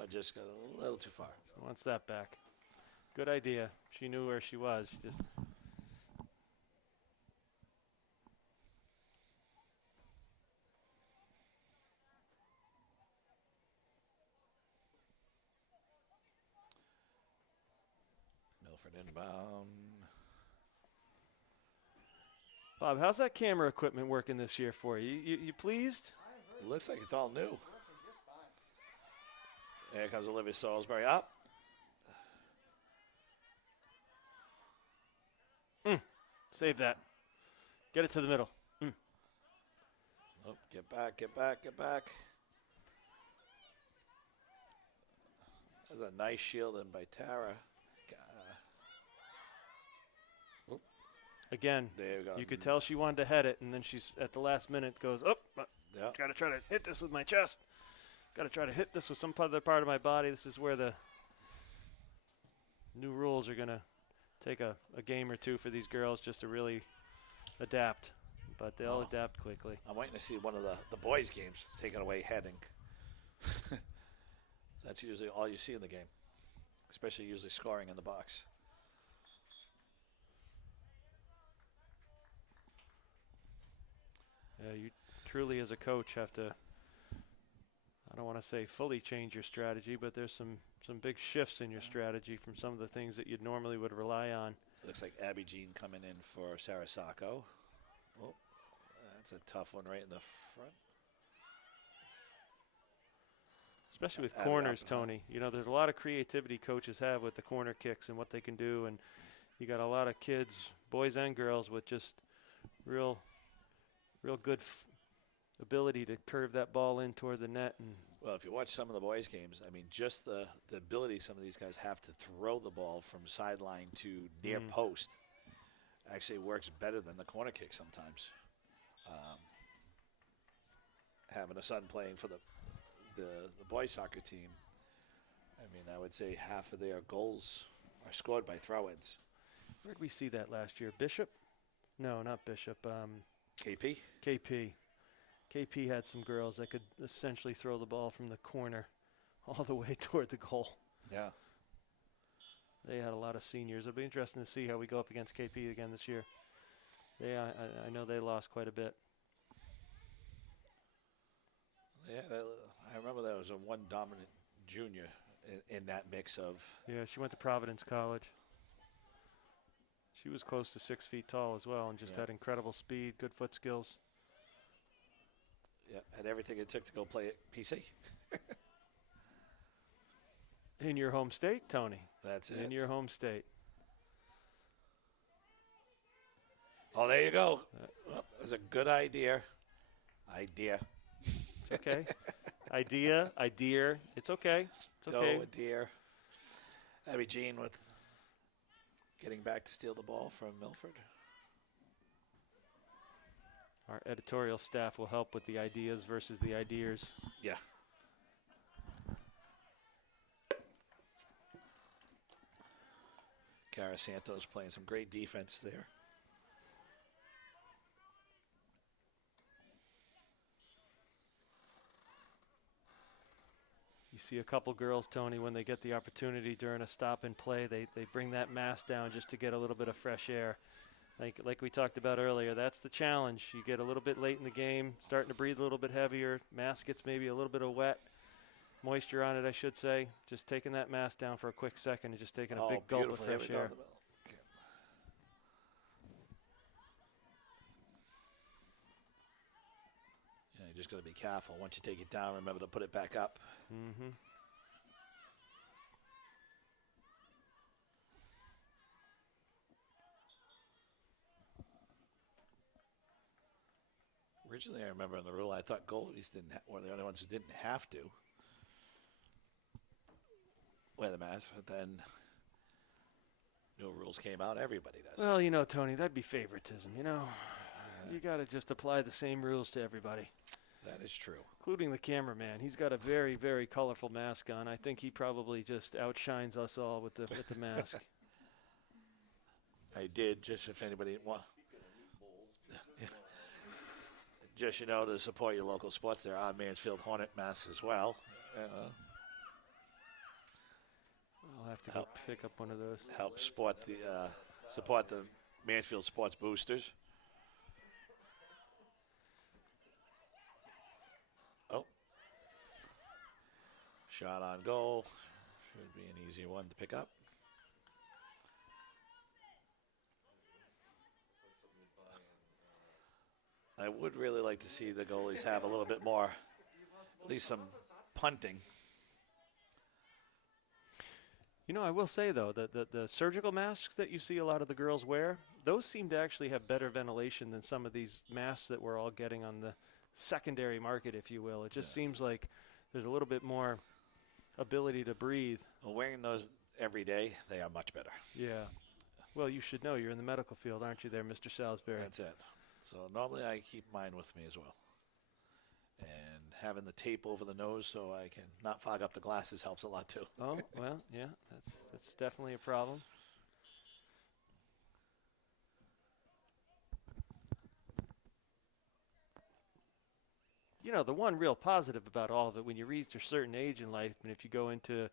Just got a little too far. Wants that back. Good idea. She knew where she was. She just Milford inbound. Bob, how's that camera equipment working this year for you? You pleased? It looks like it's all new. There comes Olivia Salisbury up. Save that. Get it to the middle. Oh, get back, get back, get back. There's a nice shielding by Tara. Again, There we go. you could tell she wanted to head it, and then she's at the last minute goes, oh, Yeah. got to try to hit this with my chest. Got to try to hit this with some other part of my body. This is where the new rules are going to take a game or two for these girls just to really adapt. But they'll adapt quickly. I'm waiting to see one of the boys' games taking away heading. That's usually all you see in the game, especially usually scoring in the box. You truly, as a coach, have to, I don't want to say fully change your strategy, but there's some big shifts in your strategy from some of the things that you'd normally would rely on. Looks like Abby Jean coming in for Sarasako. Oh, that's a tough one right in the front. Especially with Abby corners, Oppenheim. Tony. You know, there's a lot of creativity coaches have with the corner kicks and what they can do, and you got a lot of kids, boys and girls, with just real good ability to curve that ball in toward the net. And Well, if you watch some of the boys' games, I mean, just the ability some of these guys have to throw the ball from sideline to near post actually works better than the corner kick sometimes. Having a son playing for the boys soccer team, I mean, I would say half of their goals are scored by throw-ins. where did we see that last year? Bishop? No, not Bishop. KP? KP had some girls that could essentially throw the ball from the corner all the way toward the goal. Yeah. They had a lot of seniors. It'll be interesting to see how we go up against KP again this year. I know they lost quite a bit. Yeah, I remember there was a one dominant junior in that mix of. Yeah, she went to Providence College. She was close to 6 feet tall as well and just had incredible speed, good foot skills. Yeah, had everything it took to go play at PC. In your home state, Tony. That's it. In your home state. Oh, there you go. Well, it was a good idea. It's okay. idea. It's okay. It's okay. Oh, dear. That'd be Gene with getting back to steal the ball from Milford. Our editorial staff will help with the ideas versus the ideas. Yeah. Cara Santos playing some great defense there. You see a couple girls, Tony, when they get the opportunity during a stop and play, they bring that mask down just to get a little bit of fresh air. Like we talked about earlier, that's the challenge. You get a little bit late in the game, starting to breathe a little bit heavier, mask gets maybe a little bit of wet, moisture on it, I should say. Just taking that mask down for a quick second and just taking a big gulp of fresh air. Okay. Yeah, you just got to be careful. Once you take it down, remember to put it back up. Mm-hmm. Originally, I remember in the rule, I thought goalies were the only ones who didn't have to wear the mask, but then new rules came out, everybody does. Well, you know, Tony, that'd be favoritism, you know. You got to just apply the same rules to everybody. That is true. Including the cameraman. He's got a very, very colorful mask on. I think he probably just outshines us all with the mask. I did, just if anybody wants. Just, you know, to support your local sports, there are Mansfield Hornet masks as well. I'll have to go pick up one of those. Help support the Mansfield Sports Boosters. Oh. Shot on goal. Should be an easy one to pick up. I would really like to see the goalies have a little bit more, at least some punting. You know, I will say, though, that the surgical masks that you see a lot of the girls wear, those seem to actually have better ventilation than some of these masks that we're all getting on the secondary market, if you will. It just seems like there's a little bit more ability to breathe. Well, wearing those every day, they are much better. Yeah. Well, you should know. You're in the medical field, aren't you there, Mr. Salisbury? That's it. So normally I keep mine with me as well. And having the tape over the nose so I can not fog up the glasses helps a lot too. Oh, well, yeah, that's definitely a problem. You know, the one real positive about all of it, when you reach a certain age in life, and if you go into,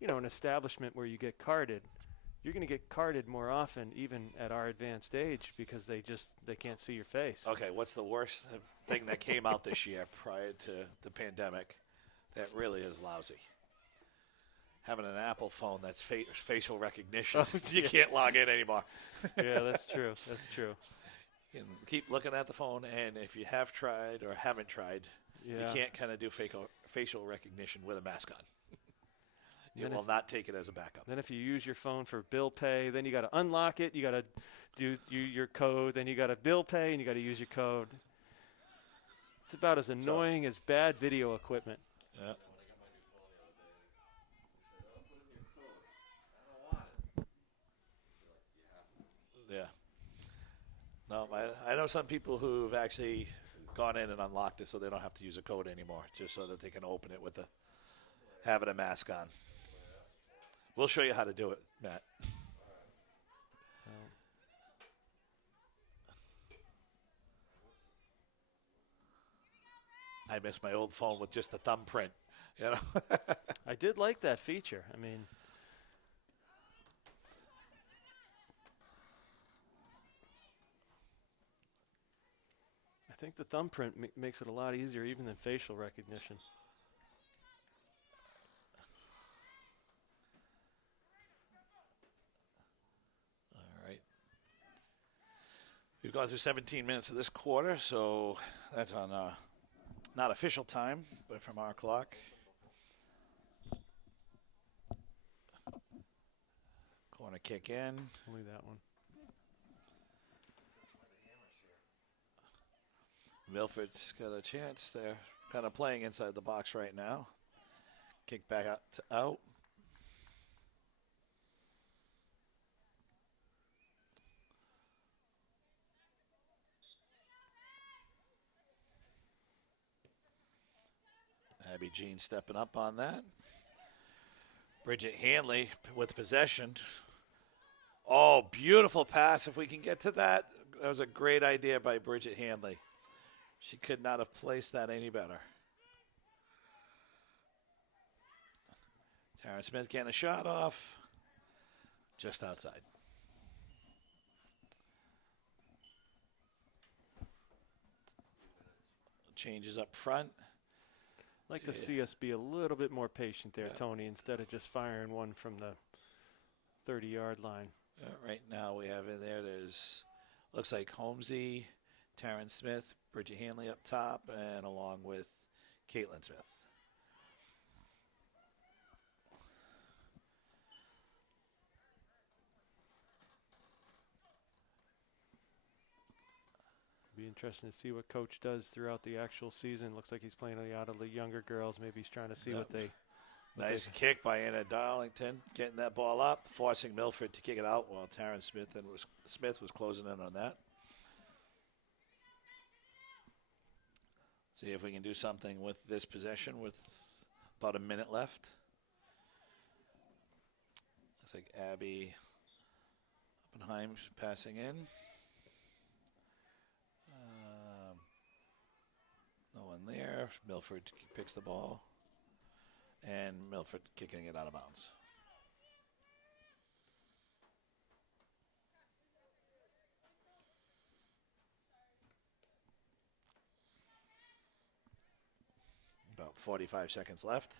you know, an establishment where you get carded, you're going to get carded more often, even at our advanced age, because they can't see your face. Okay, what's the worst thing that came out this year prior to the pandemic that really is lousy? Having an Apple phone that's facial recognition. Oh, you can't log in anymore. Yeah, that's true. That's true. You can keep looking at the phone, and if you have tried or haven't tried, you can't kind of do facial recognition with a mask on. You will not take it as a backup. Then if you use your phone for bill pay, then you got to unlock it. You got to do your code. Then you got to bill pay, and you got to use your code. It's about as annoying as bad video equipment. Yeah. Yeah. No, I know some people who've actually gone in and unlocked it so they don't have to use a code anymore, just so that they can open it with having a mask on. We'll show you how to do it, Matt. I miss my old phone with just the thumbprint, you know. I did like that feature. I mean, I think the thumbprint makes it a lot easier even than facial recognition. We've gone through 17 minutes of this quarter, so that's on not official time, but from our clock. Corner kick in. Only that one. Milford's got a chance. They're kind of playing inside the box right now. Kick back out to out. Abby Jean stepping up on that. Bridget Hanley with possession. Oh, beautiful pass. If we can get to that, that was a great idea by Bridget Hanley. She could not have placed that any better. Taryn Smith getting a shot off. Just outside. Changes up front. I'd like to see us be a little bit more patient there, Tony, instead of just firing one from the 30-yard line. Right now we have in there's, looks like Holmesy, Taryn Smith, Bridget Hanley up top, and along with Caitlin Smith. Be interesting to see what coach does throughout the actual season. Looks like he's playing a lot of the younger girls. Maybe he's trying to see what they. Nice kick by Anna Darlington, getting that ball up, forcing Milford to kick it out while Taryn Smith was closing in on that. See if we can do something with this possession with about a minute left. Looks like Abby Oppenheim passing in. No one there. Milford picks the ball. And Milford kicking it out of bounds. About 45 seconds left.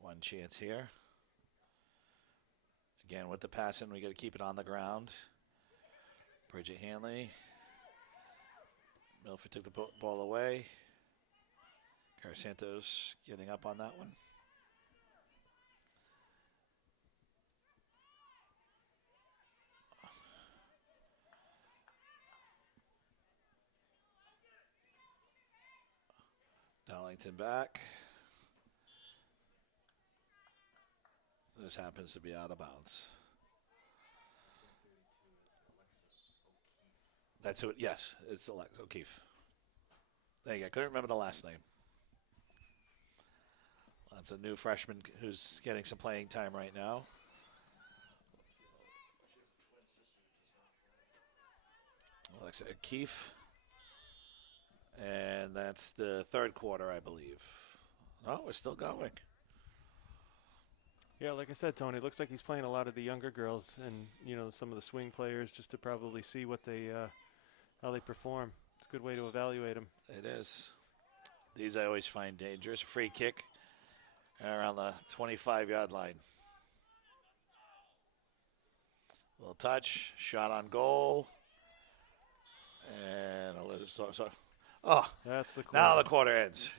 One chance here. Again, with the passing, we got to keep it on the ground. Bridget Hanley. Milford took the ball away. Cara Santos getting up on that one. Darlington back. This happens to be out of bounds. That's who. Yes, it's Alex O'Keefe. There you go. Couldn't remember the last name. That's a new freshman who's getting some playing time right now. Alexa O'Keefe. And that's the third quarter, I believe. Oh, we're still going. Yeah, like I said, Tony, it looks like he's playing a lot of the younger girls and, you know, some of the swing players just to probably see what they, how they perform. It's a good way to evaluate them. It is. These I always find dangerous. Free kick around the 25-yard line. Little touch, shot on goal. And a little, oh, that's the quarter. Now the quarter ends.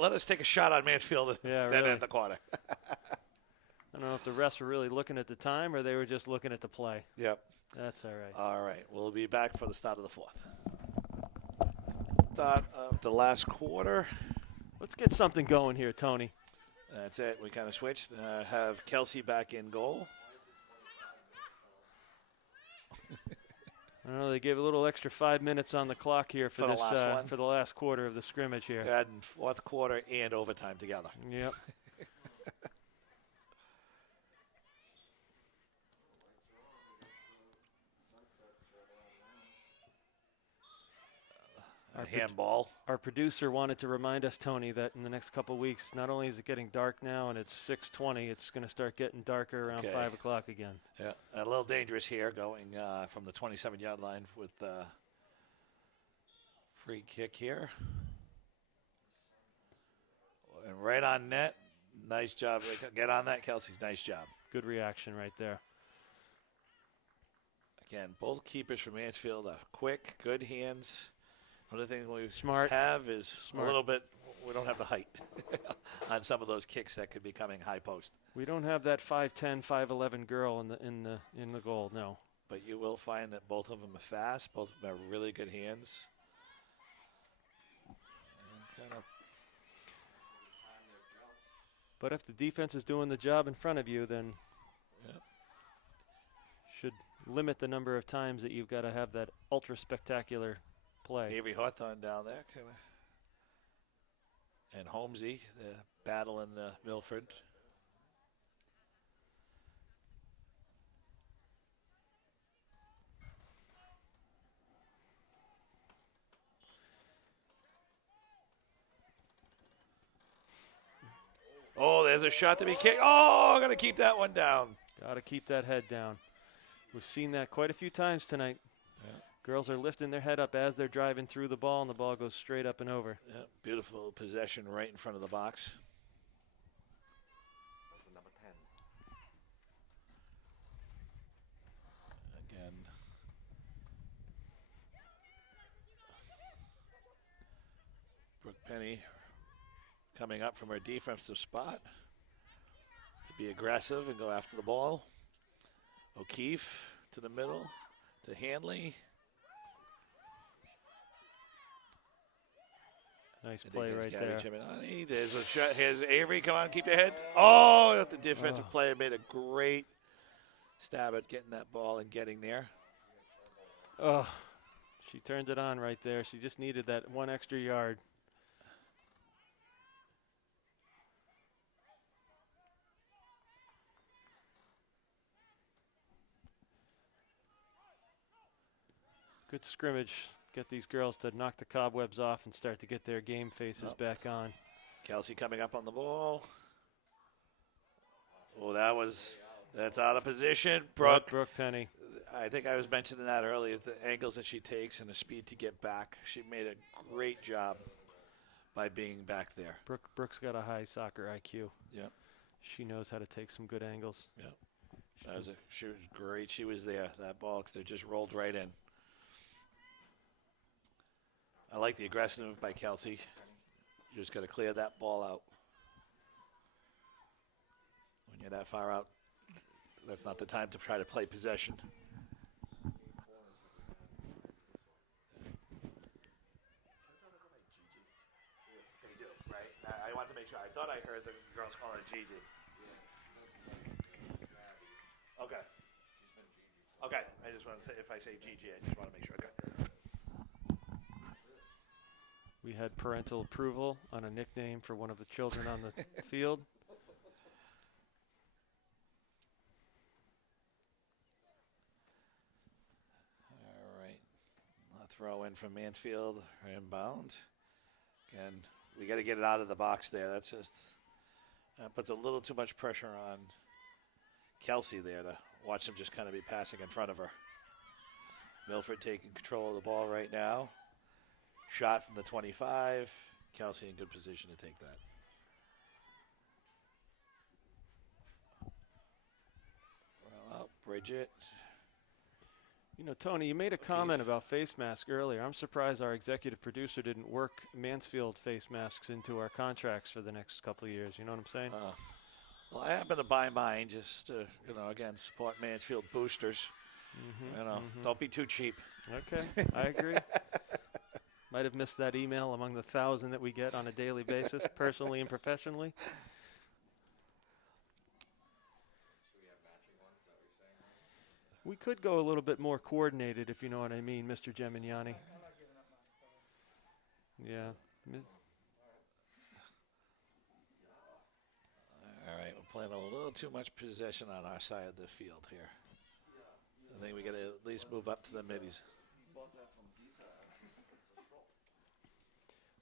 Let us take a shot on Mansfield yeah, then really. end the quarter. I don't know if the refs were really looking at the time or they were just looking at the play. Yep. That's all right. All right. We'll be back for the start of the fourth. Start of the last quarter. Let's get something going here, Tony. That's it. We kind of switched. Have Kelsey back in goal. I don't know. They gave a little extra 5 minutes on the clock here for this for the last quarter of the scrimmage here. They're adding fourth quarter and overtime together. Yep. Handball. Our producer wanted to remind us, Tony, that in the next couple of weeks, not only is it getting dark now and it's 6:20, it's going to start getting darker around 5 o'clock again. Yeah, a little dangerous here going from the 27-yard line with free kick here. And right on net. Nice job. Get on that, Kelsey. Nice job. Good reaction right there. Again, both keepers from Mansfield are quick, good hands. Another thing we Smart. have is Smart. a little bit. We don't have the height on some of those kicks that could be coming high post. We don't have that 5'10", 5'11" girl in the goal. No. But you will find that both of them are fast. Both of them have really good hands. And kind of. But if the defense is doing the job in front of you, then Yep. should limit the number of times that you've got to have that ultra spectacular play. Avery Hawthorne down there. Kinda. And Holmesy, the battle in Milford. Oh, there's a shot to be kicked. Oh, I'm going to keep that one down. Got to keep that head down. We've seen that quite a few times tonight. Yeah. Girls are lifting their head up as they're driving through the ball, and the ball goes straight up and over. Yeah, beautiful possession right in front of the box. That's the number 10. Again. Brooke Penny coming up from her defensive spot to be aggressive and go after the ball. O'Keefe to the middle to Hanley. Nice I think play that's right Gabby there. Ciminani. There's a shot. Here's Avery. Come on, keep your head. Oh, the defensive player made a great stab at getting that ball and getting there. Oh, she turned it on right there. She just needed that one extra yard. Good scrimmage. Get these girls to knock the cobwebs off and start to get their game faces back on. Kelsey coming up on the ball. Oh, that's out of position. Brooke. Brooke Penny. I think I was mentioning that earlier, the angles that she takes and the speed to get back. She made a great job by being back there. Brooke's got a high soccer IQ. Yep. She knows how to take some good angles. Yep. She was great. She was there. That ball just rolled right in. I like the aggressiveness by Kelsey. You just got to clear that ball out. When you're that far out, that's not the time to try to play possession. They do, right? I want to make sure. I thought I heard the girls calling it Gigi. Okay. Okay. I just want to say, if I say Gigi, I just want to make sure. Okay. We had parental approval on a nickname for one of the children on the field. All right. I'll throw in from Mansfield, inbound. Again, we got to get it out of the box there. That puts a little too much pressure on Kelsey there to watch him just kind of be passing in front of her. Milford taking control of the ball right now. Shot from the 25. Kelsey in good position to take that. Well out, Bridget. You know, Tony, you made a comment about face mask earlier. I'm surprised our executive producer didn't work Mansfield face masks into our contracts for the next couple of years. You know what I'm saying? Well, I happen to buy mine just to, again, support Mansfield boosters. Don't be too cheap. Okay, I agree. Might have missed that email among the 1,000 that we get on a daily basis, personally and professionally. We could go a little bit more coordinated, if you know what I mean, Mr. Gemignani. Yeah. All right, we're playing a little too much possession on our side of the field here. I think we got to at least move up to the middies.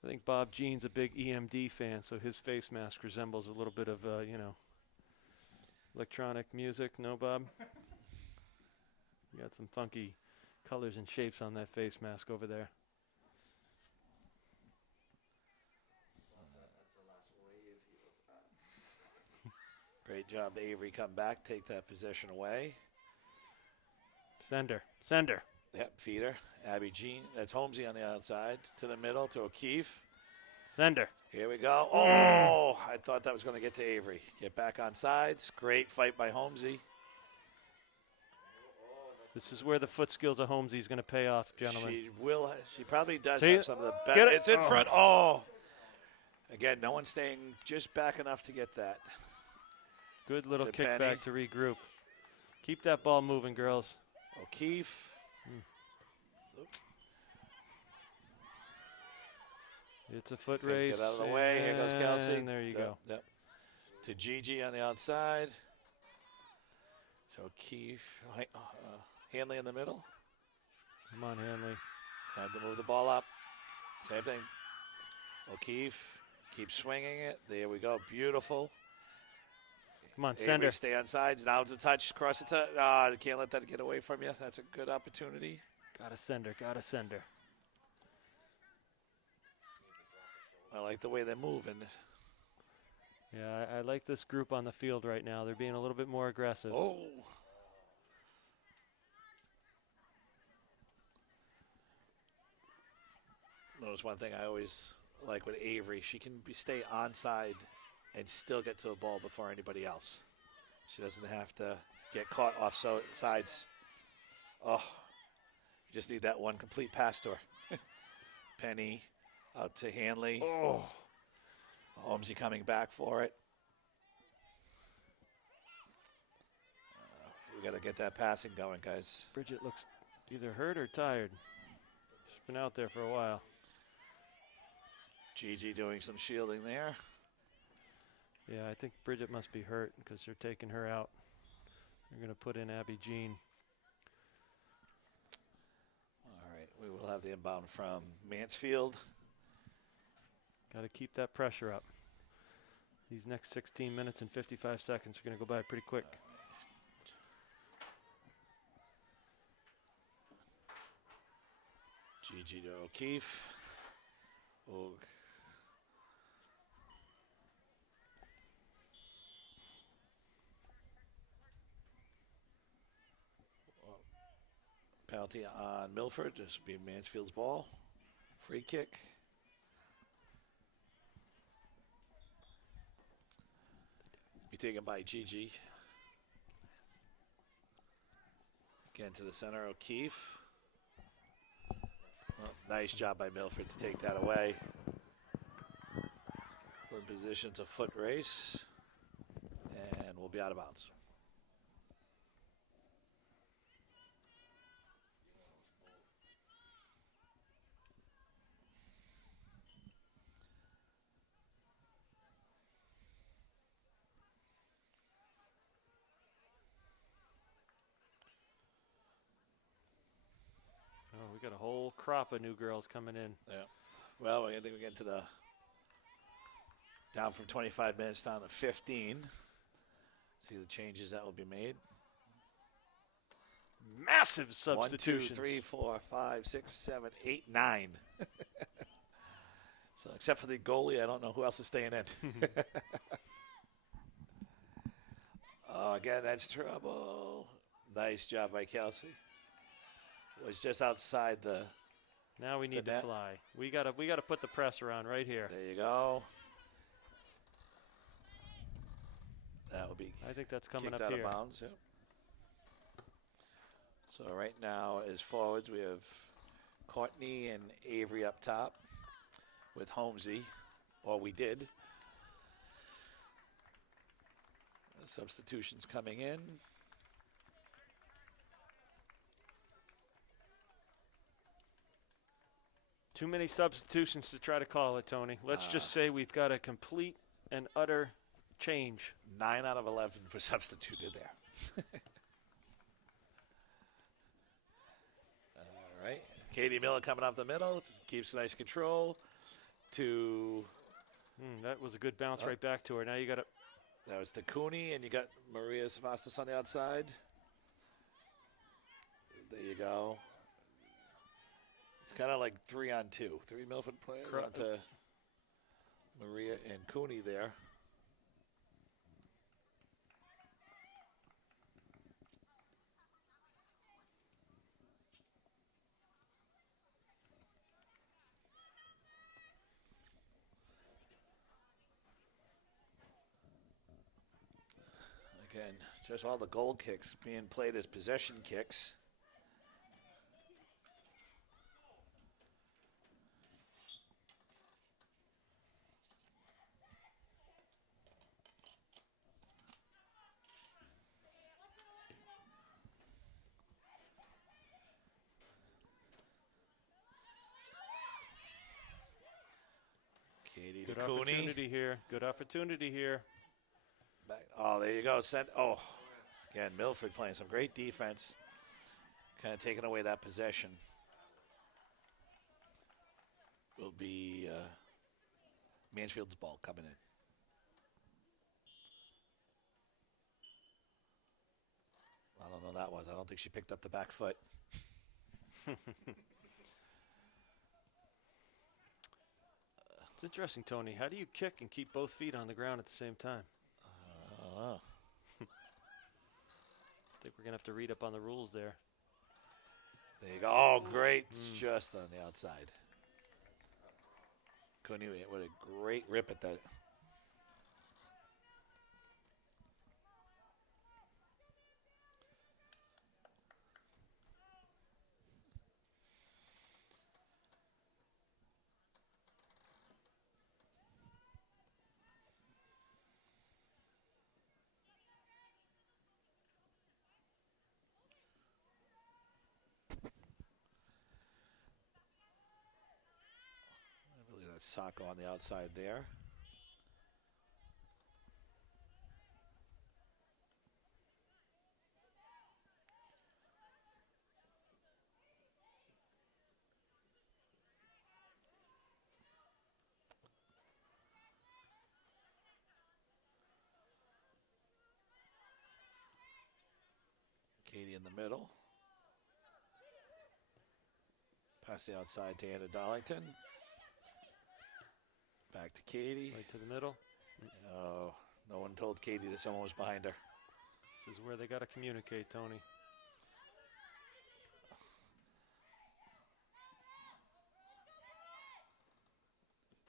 I think Bob Jean's a big EMD fan, so his face mask resembles a little bit of, electronic music. No, Bob? You got some funky colors and shapes on that face mask over there. Great job, Avery. Come back, take that possession away. Send her. Send her. Yep, feeder. Abby Jean. That's Holmesy on the outside. To the middle to O'Keefe. Sender. Here we go. Oh, I thought that was going to get to Avery. Get back on sides. Great fight by Holmesy. This is where the foot skills of Holmesy is going to pay off, gentlemen. She will. She probably does See have it? some of the Get best. it? It's in Oh. front. Oh. Again, no one's staying just back enough to get that. Good little To kickback Penny. to regroup. Keep that ball moving, girls. O'Keefe. It's a foot Okay, race. get out of the way. Here goes Kelsey. And there you go. Yep. To Gigi on the outside. So O'Keefe. Hanley in the middle. Come on, Hanley. Time to move the ball up. Same thing. O'Keefe keeps swinging it. There we go. Beautiful. Come on, Avery, sender. stay on sides. Now to touch. Cross the touch. Ah, can't let that get away from you. That's a good opportunity. Got a sender. Got a sender. I like the way they're moving. Yeah, I like this group on the field right now. They're being a little bit more aggressive. Oh. Notice one thing I always like with Avery. She can stay onside and still get to a ball before anybody else. She doesn't have to get caught off sides. Oh, you just need that one complete pass to her. Penny out to Hanley. Oh. Holmesy coming back for it. We got to get that passing going, guys. Bridget looks either hurt or tired. She's been out there for a while. Gigi doing some shielding there. Yeah, I think Bridget must be hurt because they're taking her out. They're going to put in Abby Jean. All right, we will have the inbound from Mansfield. Got to keep that pressure up. These next 16 minutes and 55 seconds are going to go by pretty quick. Gigi to O'Keefe. Oh. Penalty on Milford. This will be Mansfield's ball. Free kick. Be taken by Gigi. Again to the center, O'Keefe. Well, nice job by Milford to take that away. We're in position to foot race. And we'll be out of bounds. Oh, we got a whole crop of new girls coming in. Yeah. Well, I think we get to the down from 25 minutes down to 15. See the changes that will be made. Massive 1, 2, substitutions. 3, 4, 5, 6, 7, 8, 9. So except for the goalie, I don't know who else is staying in. Oh, again, that's trouble. Nice job by Kelsey. Was just outside the. Now we need to net. fly. We gotta put the pressure on right here. There you go. That will be I think that's coming kicked up out here. of bounds. Yep. So right now, as forwards, we have Courtney and Avery up top with Holmesy, or we did. Substitutions coming in. Too many substitutions to try to call it, Tony. Let's just say we've got a complete and utter change. 9 out of 11 were substituted there. All right. Katie Miller coming off the middle. Keeps nice control. To That was a good bounce right back to her. Now you got to. that was to Cooney, and you got Maria Savastis on the outside. There you go. It's kind of like 3-on-2. 3 Milford players onto Maria and Cooney there. Again, just all the goal kicks being played as possession kicks. Katie to Good Cooney. opportunity here. Good opportunity here. Back. Oh, there you go. Again, Milford playing some great defense. Kind of taking away that possession. Will be Mansfield's ball coming in. I don't know what that was. I don't think she picked up the back foot. It's interesting, Tony. How do you kick and keep both feet on the ground at the same time? I don't know. I think we're going to have to read up on the rules there. There you go. Oh, great. Just on the outside. Cooney, what a great rip at that. I believe that's Sacco on the outside there. Katie in the middle. Pass the outside to Anna Darlington. Back to Katie. Right to the middle. Oh, no one told Katie that someone was behind her. This is where they got to communicate, Tony.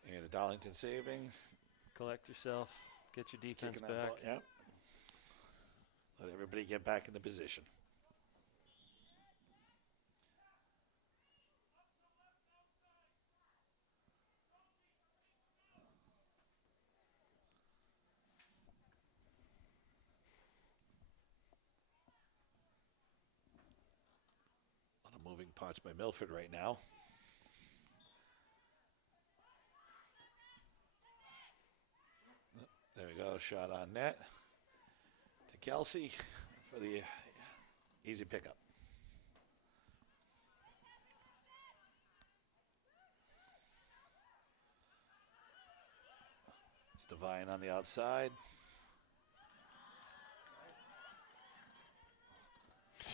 Anna Darlington saving. Collect yourself. Get your defense Kicking that back. ball. Yep. Let everybody get back into position. A lot of moving parts by Milford right now. There we go. Shot on net to Kelsey for the easy pickup. It's Devine on the outside.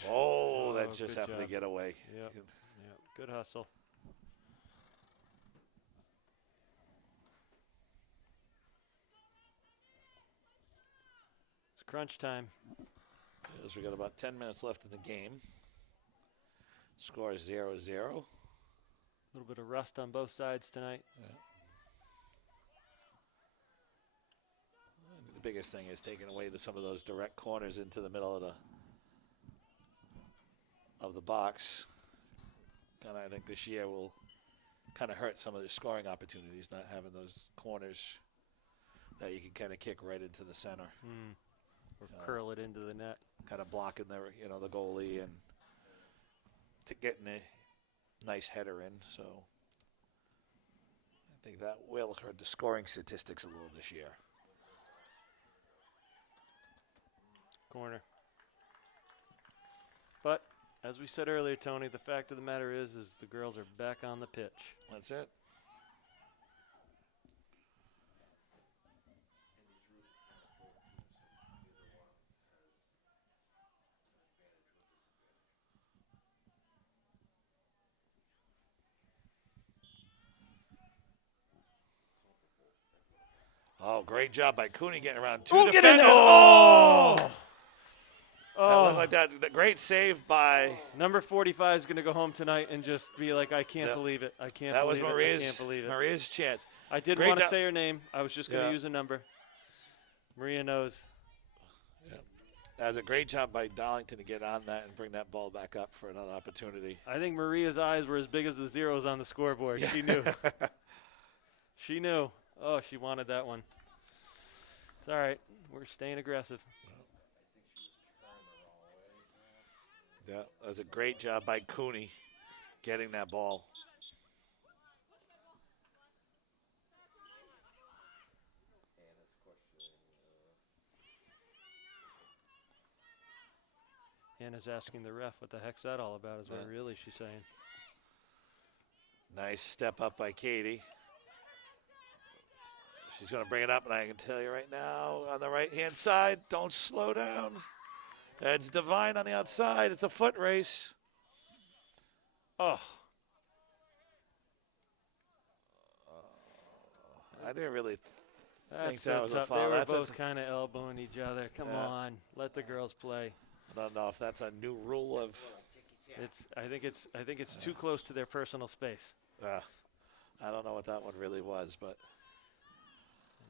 Oh, that just good happened to job. get away. Yep. Good hustle. It's crunch time. As we got about 10 minutes left in the game. Score is 0-0. A little bit of rust on both sides tonight. Yeah. The biggest thing is taking away some of those direct corners into the middle of the box. And I think this year will kind of hurt some of the scoring opportunities, not having those corners that you can kind of kick right into the center. Or curl it into the net. Kind of blocking the goalie and getting a nice header in. So I think that will hurt the scoring statistics a little this year. Corner. But as we said earlier, Tony, the fact of the matter is the girls are back on the pitch. That's it. Oh, great job by Cooney getting around two Get in defenders. there. Oh! That Oh. looked like that. Great save by. Number 45 is going to go home tonight and just be like, I can't That- believe it. I can't That was believe it. I Maria's. can't believe it. Maria's chance. I didn't Great want to job. say her name. I was just going to Yeah. use a number. Maria knows. That was a great job by Darlington to get on that and bring that ball back up for another opportunity. I think Maria's eyes were as big as the zeros on the scoreboard. She knew. She knew. Oh, she wanted that one. It's all right. We're staying aggressive. Yeah, that was a great job by Cooney getting that ball. Anna's asking the ref, what the heck's that all about, is what really she's saying. Nice step up by Katie. She's going to bring it up, and I can tell you right now, on the right-hand side, don't slow down. That's Divine on the outside. It's a foot race. Oh. I didn't really think That's that was a tough. They foul. were That's both kind of elbowing each other. Come Yeah. on, let the girls play. I don't know if that's a new rule of. I think it's too close to their personal space. I don't know what that one really was, but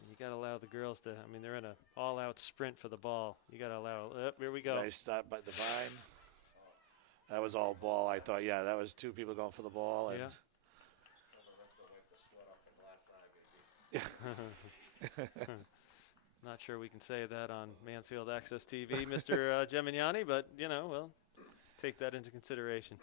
You got to allow the girls to. I mean, they're in an all-out sprint for the ball. You got to allow. Here we go. nice stop by Divine. That was all ball. I thought, yeah, that was two people going for the ball, and Not sure we can say that on Mansfield Access TV, Mr. Gemignani, but we'll take that into consideration.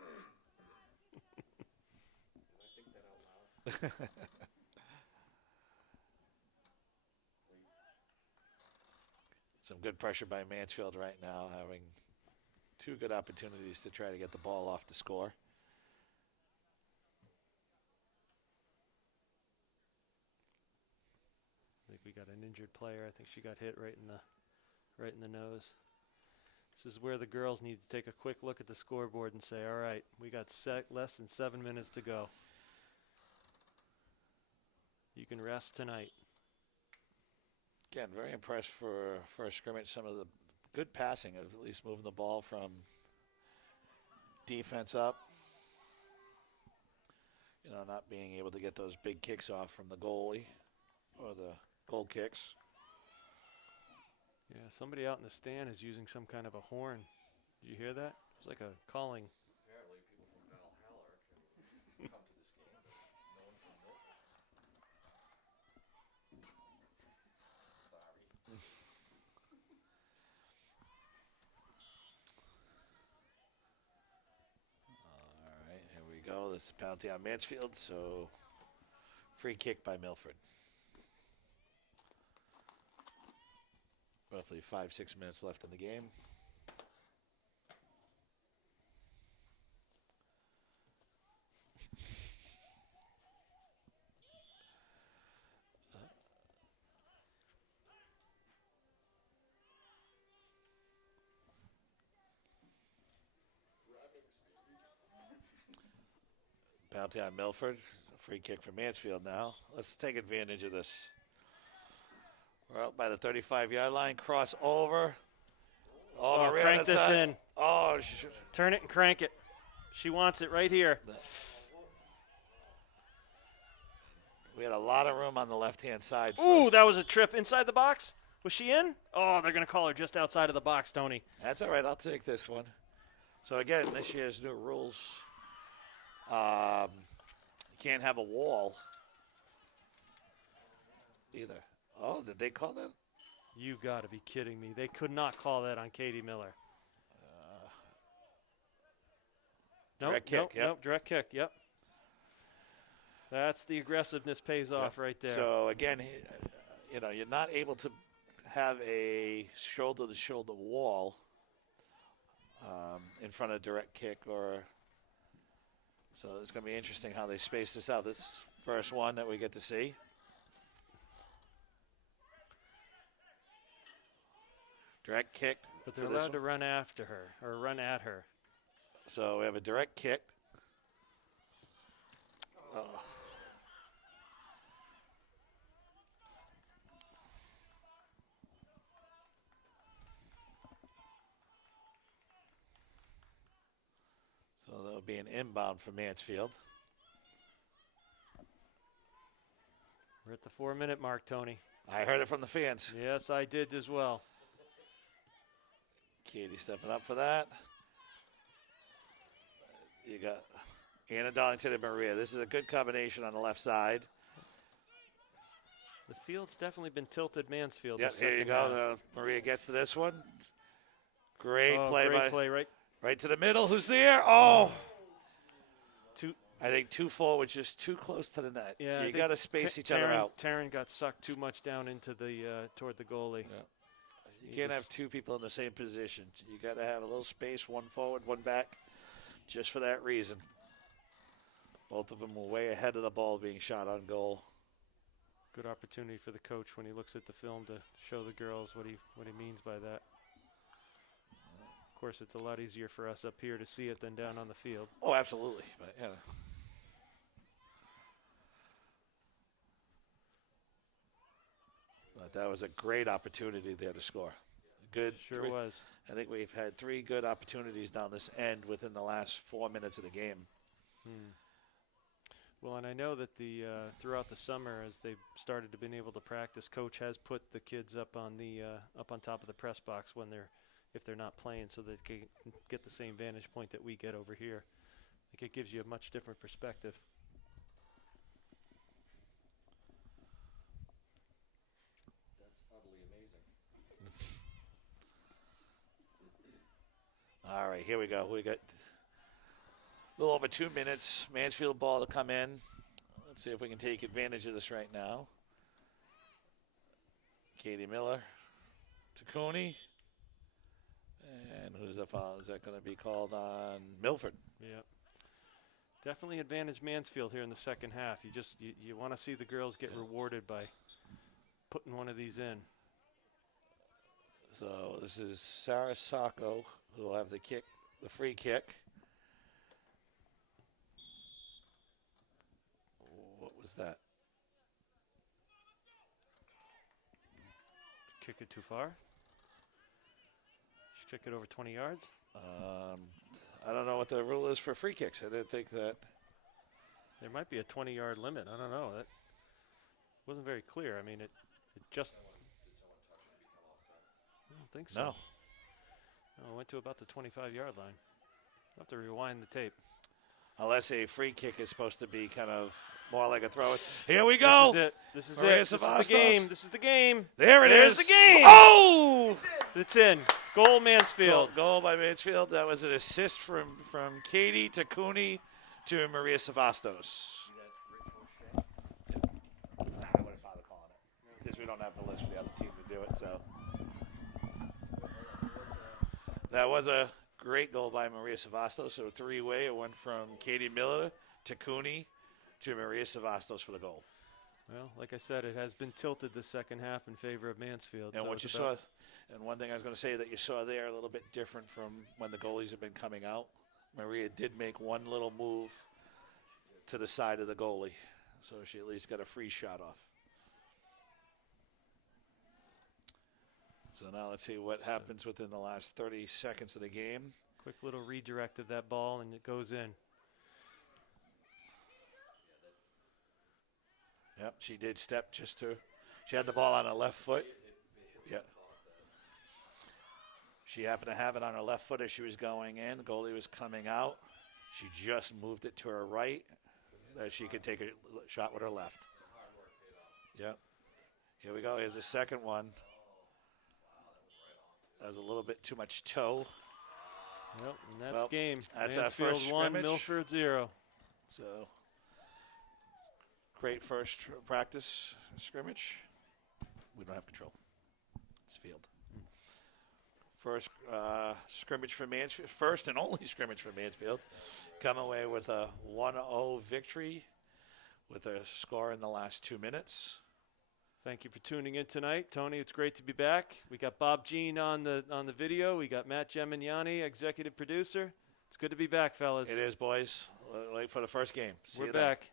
some good pressure by Mansfield right now, having two good opportunities to try to get the ball off the score. I think we got an injured player. I think she got hit right in the nose. This is where the girls need to take a quick look at the scoreboard and say, all right, we got less than 7 minutes to go. You can rest tonight. Again, very impressed for a scrimmage. Some of the good passing of at least moving the ball from defense up. Not being able to get those big kicks off from the goalie or the goal kicks. Yeah, somebody out in the stand is using some kind of a horn. Did you hear that? It's like a calling. Apparently, people from Valhalla can come to this game. No one from Milford. Sorry. All right, here we go. This is penalty on Mansfield, so free kick by Milford. Roughly 5-6 minutes left in the game. Penalty on Milford. A free kick for Mansfield now. Let's take advantage of this. We're out by the 35-yard line. Cross over. Oh, Maria crank on the this side. in. Oh, Turn it and crank it. She wants it right here. we had a lot of room on the left-hand side. Ooh, that was a trip inside the box. Was she in? Oh, they're going to call her just outside of the box, Tony. That's all right. I'll take this one. So, again, this year's new rules. You can't have a wall either. Oh, did they call that? You got to be kidding me. They could not call that on Katie Miller. Direct kick, yep. Direct kick, yep. That's the aggressiveness pays off right there. So, again, you're not able to have a shoulder-to-shoulder wall in front of direct kick so it's going to be interesting how they space this out. This first one that we get to see. Direct kick. But they're allowed to run after her or run at her. So we have a direct kick. Oh. So that'll be an inbound for Mansfield. We're at the 4-minute mark, Tony. I heard it from the fans. Yes, I did as well. Katie stepping up for that. You got Anna Darlington and Maria. This is a good combination on the left side. The field's definitely been tilted Mansfield. Yep, this here you second half. go. Maria gets to this one. Great Oh, play great by play, right to the middle. Who's there? Oh, Two. I think 2-4 was just too close to the net. Yeah, you got to space each other out. Taryn got sucked too much down into the toward the goalie. Yeah. You can't have two people in the same position. You got to have a little space, one forward, one back, just for that reason. Both of them were way ahead of the ball being shot on goal. Good opportunity for the coach when he looks at the film to show the girls what he means by that. Of course, it's a lot easier for us up here to see it than down on the field. Oh, absolutely. But yeah. But that was a great opportunity there to score. Good. Sure was. I think we've had 3 good opportunities down this end within the last 4 minutes of the game. Well, and I know that the throughout the summer, as they've started to been able to practice, coach has put the kids up on the up on top of the press box when if they're not playing, so they can get the same vantage point that we get over here. I think it gives you a much different perspective. That's utterly amazing. All right, here we go. We got a little over 2 minutes. Mansfield ball to come in. Let's see if we can take advantage of this right now. Katie Miller to Cooney. And who's that foul? Is that going to be called on Milford? Yeah. Definitely advantage Mansfield here in the second half. You want to see the girls get rewarded by putting one of these in. So this is Sarah Sacco who will have the free kick. What was that? Kick it too far. Should kick it over 20 yards. I don't know what the rule is for free kicks. I didn't think that. There might be a 20-yard limit. I don't know. That wasn't very clear. I mean, it just. Did someone touch it and become offside? I don't think so. No. No, it went to about the 25-yard line. I'll have to rewind the tape. Unless a free kick is supposed to be kind of more like a throw. Here we go. This is Maria it. This is the Savastos. game. This is the game. There it There's is. the game. Oh! It's in. Goal Mansfield. Goal by Mansfield. That was an assist from Katie to Cooney to Maria Savastos. I wouldn't bother calling it since we don't have the list for the other team to do it. So that was a great goal by Maria Savastos. So 3-way. It went from Katie Miller to Cooney to Maria Savastos for the goal. Well, like I said, it has been tilted the second half in favor of Mansfield. And so what you saw, and one thing I was going to say that you saw there a little bit different from when the goalies have been coming out. Maria did make one little move to the side of the goalie, so she at least got a free shot off. So now let's see what happens within the last 30 seconds of the game. Quick little redirect of that ball, and it goes in. Yep, she did step just to. She had the ball on her left foot. Yeah. She happened to have it on her left foot as she was going in. The goalie was coming out. She just moved it to her right that she could take a shot with her left. Yep. Here we go. Here's the second one. That was a little bit too much toe. Yep, and that's game. That's our Mansfield first 1, scrimmage. Milford 0. So, great first practice scrimmage. We don't have control. It's field. First scrimmage for Mansfield. First and only scrimmage for Mansfield. Come away with a 1-0 victory with a score in the last 2 minutes. Thank you for tuning in tonight, Tony. It's great to be back. We got Bob Jean on the video. We got Matt Gemignani, executive producer. It's good to be back, fellas. It is, boys. Late for the first game. See We're you then. back.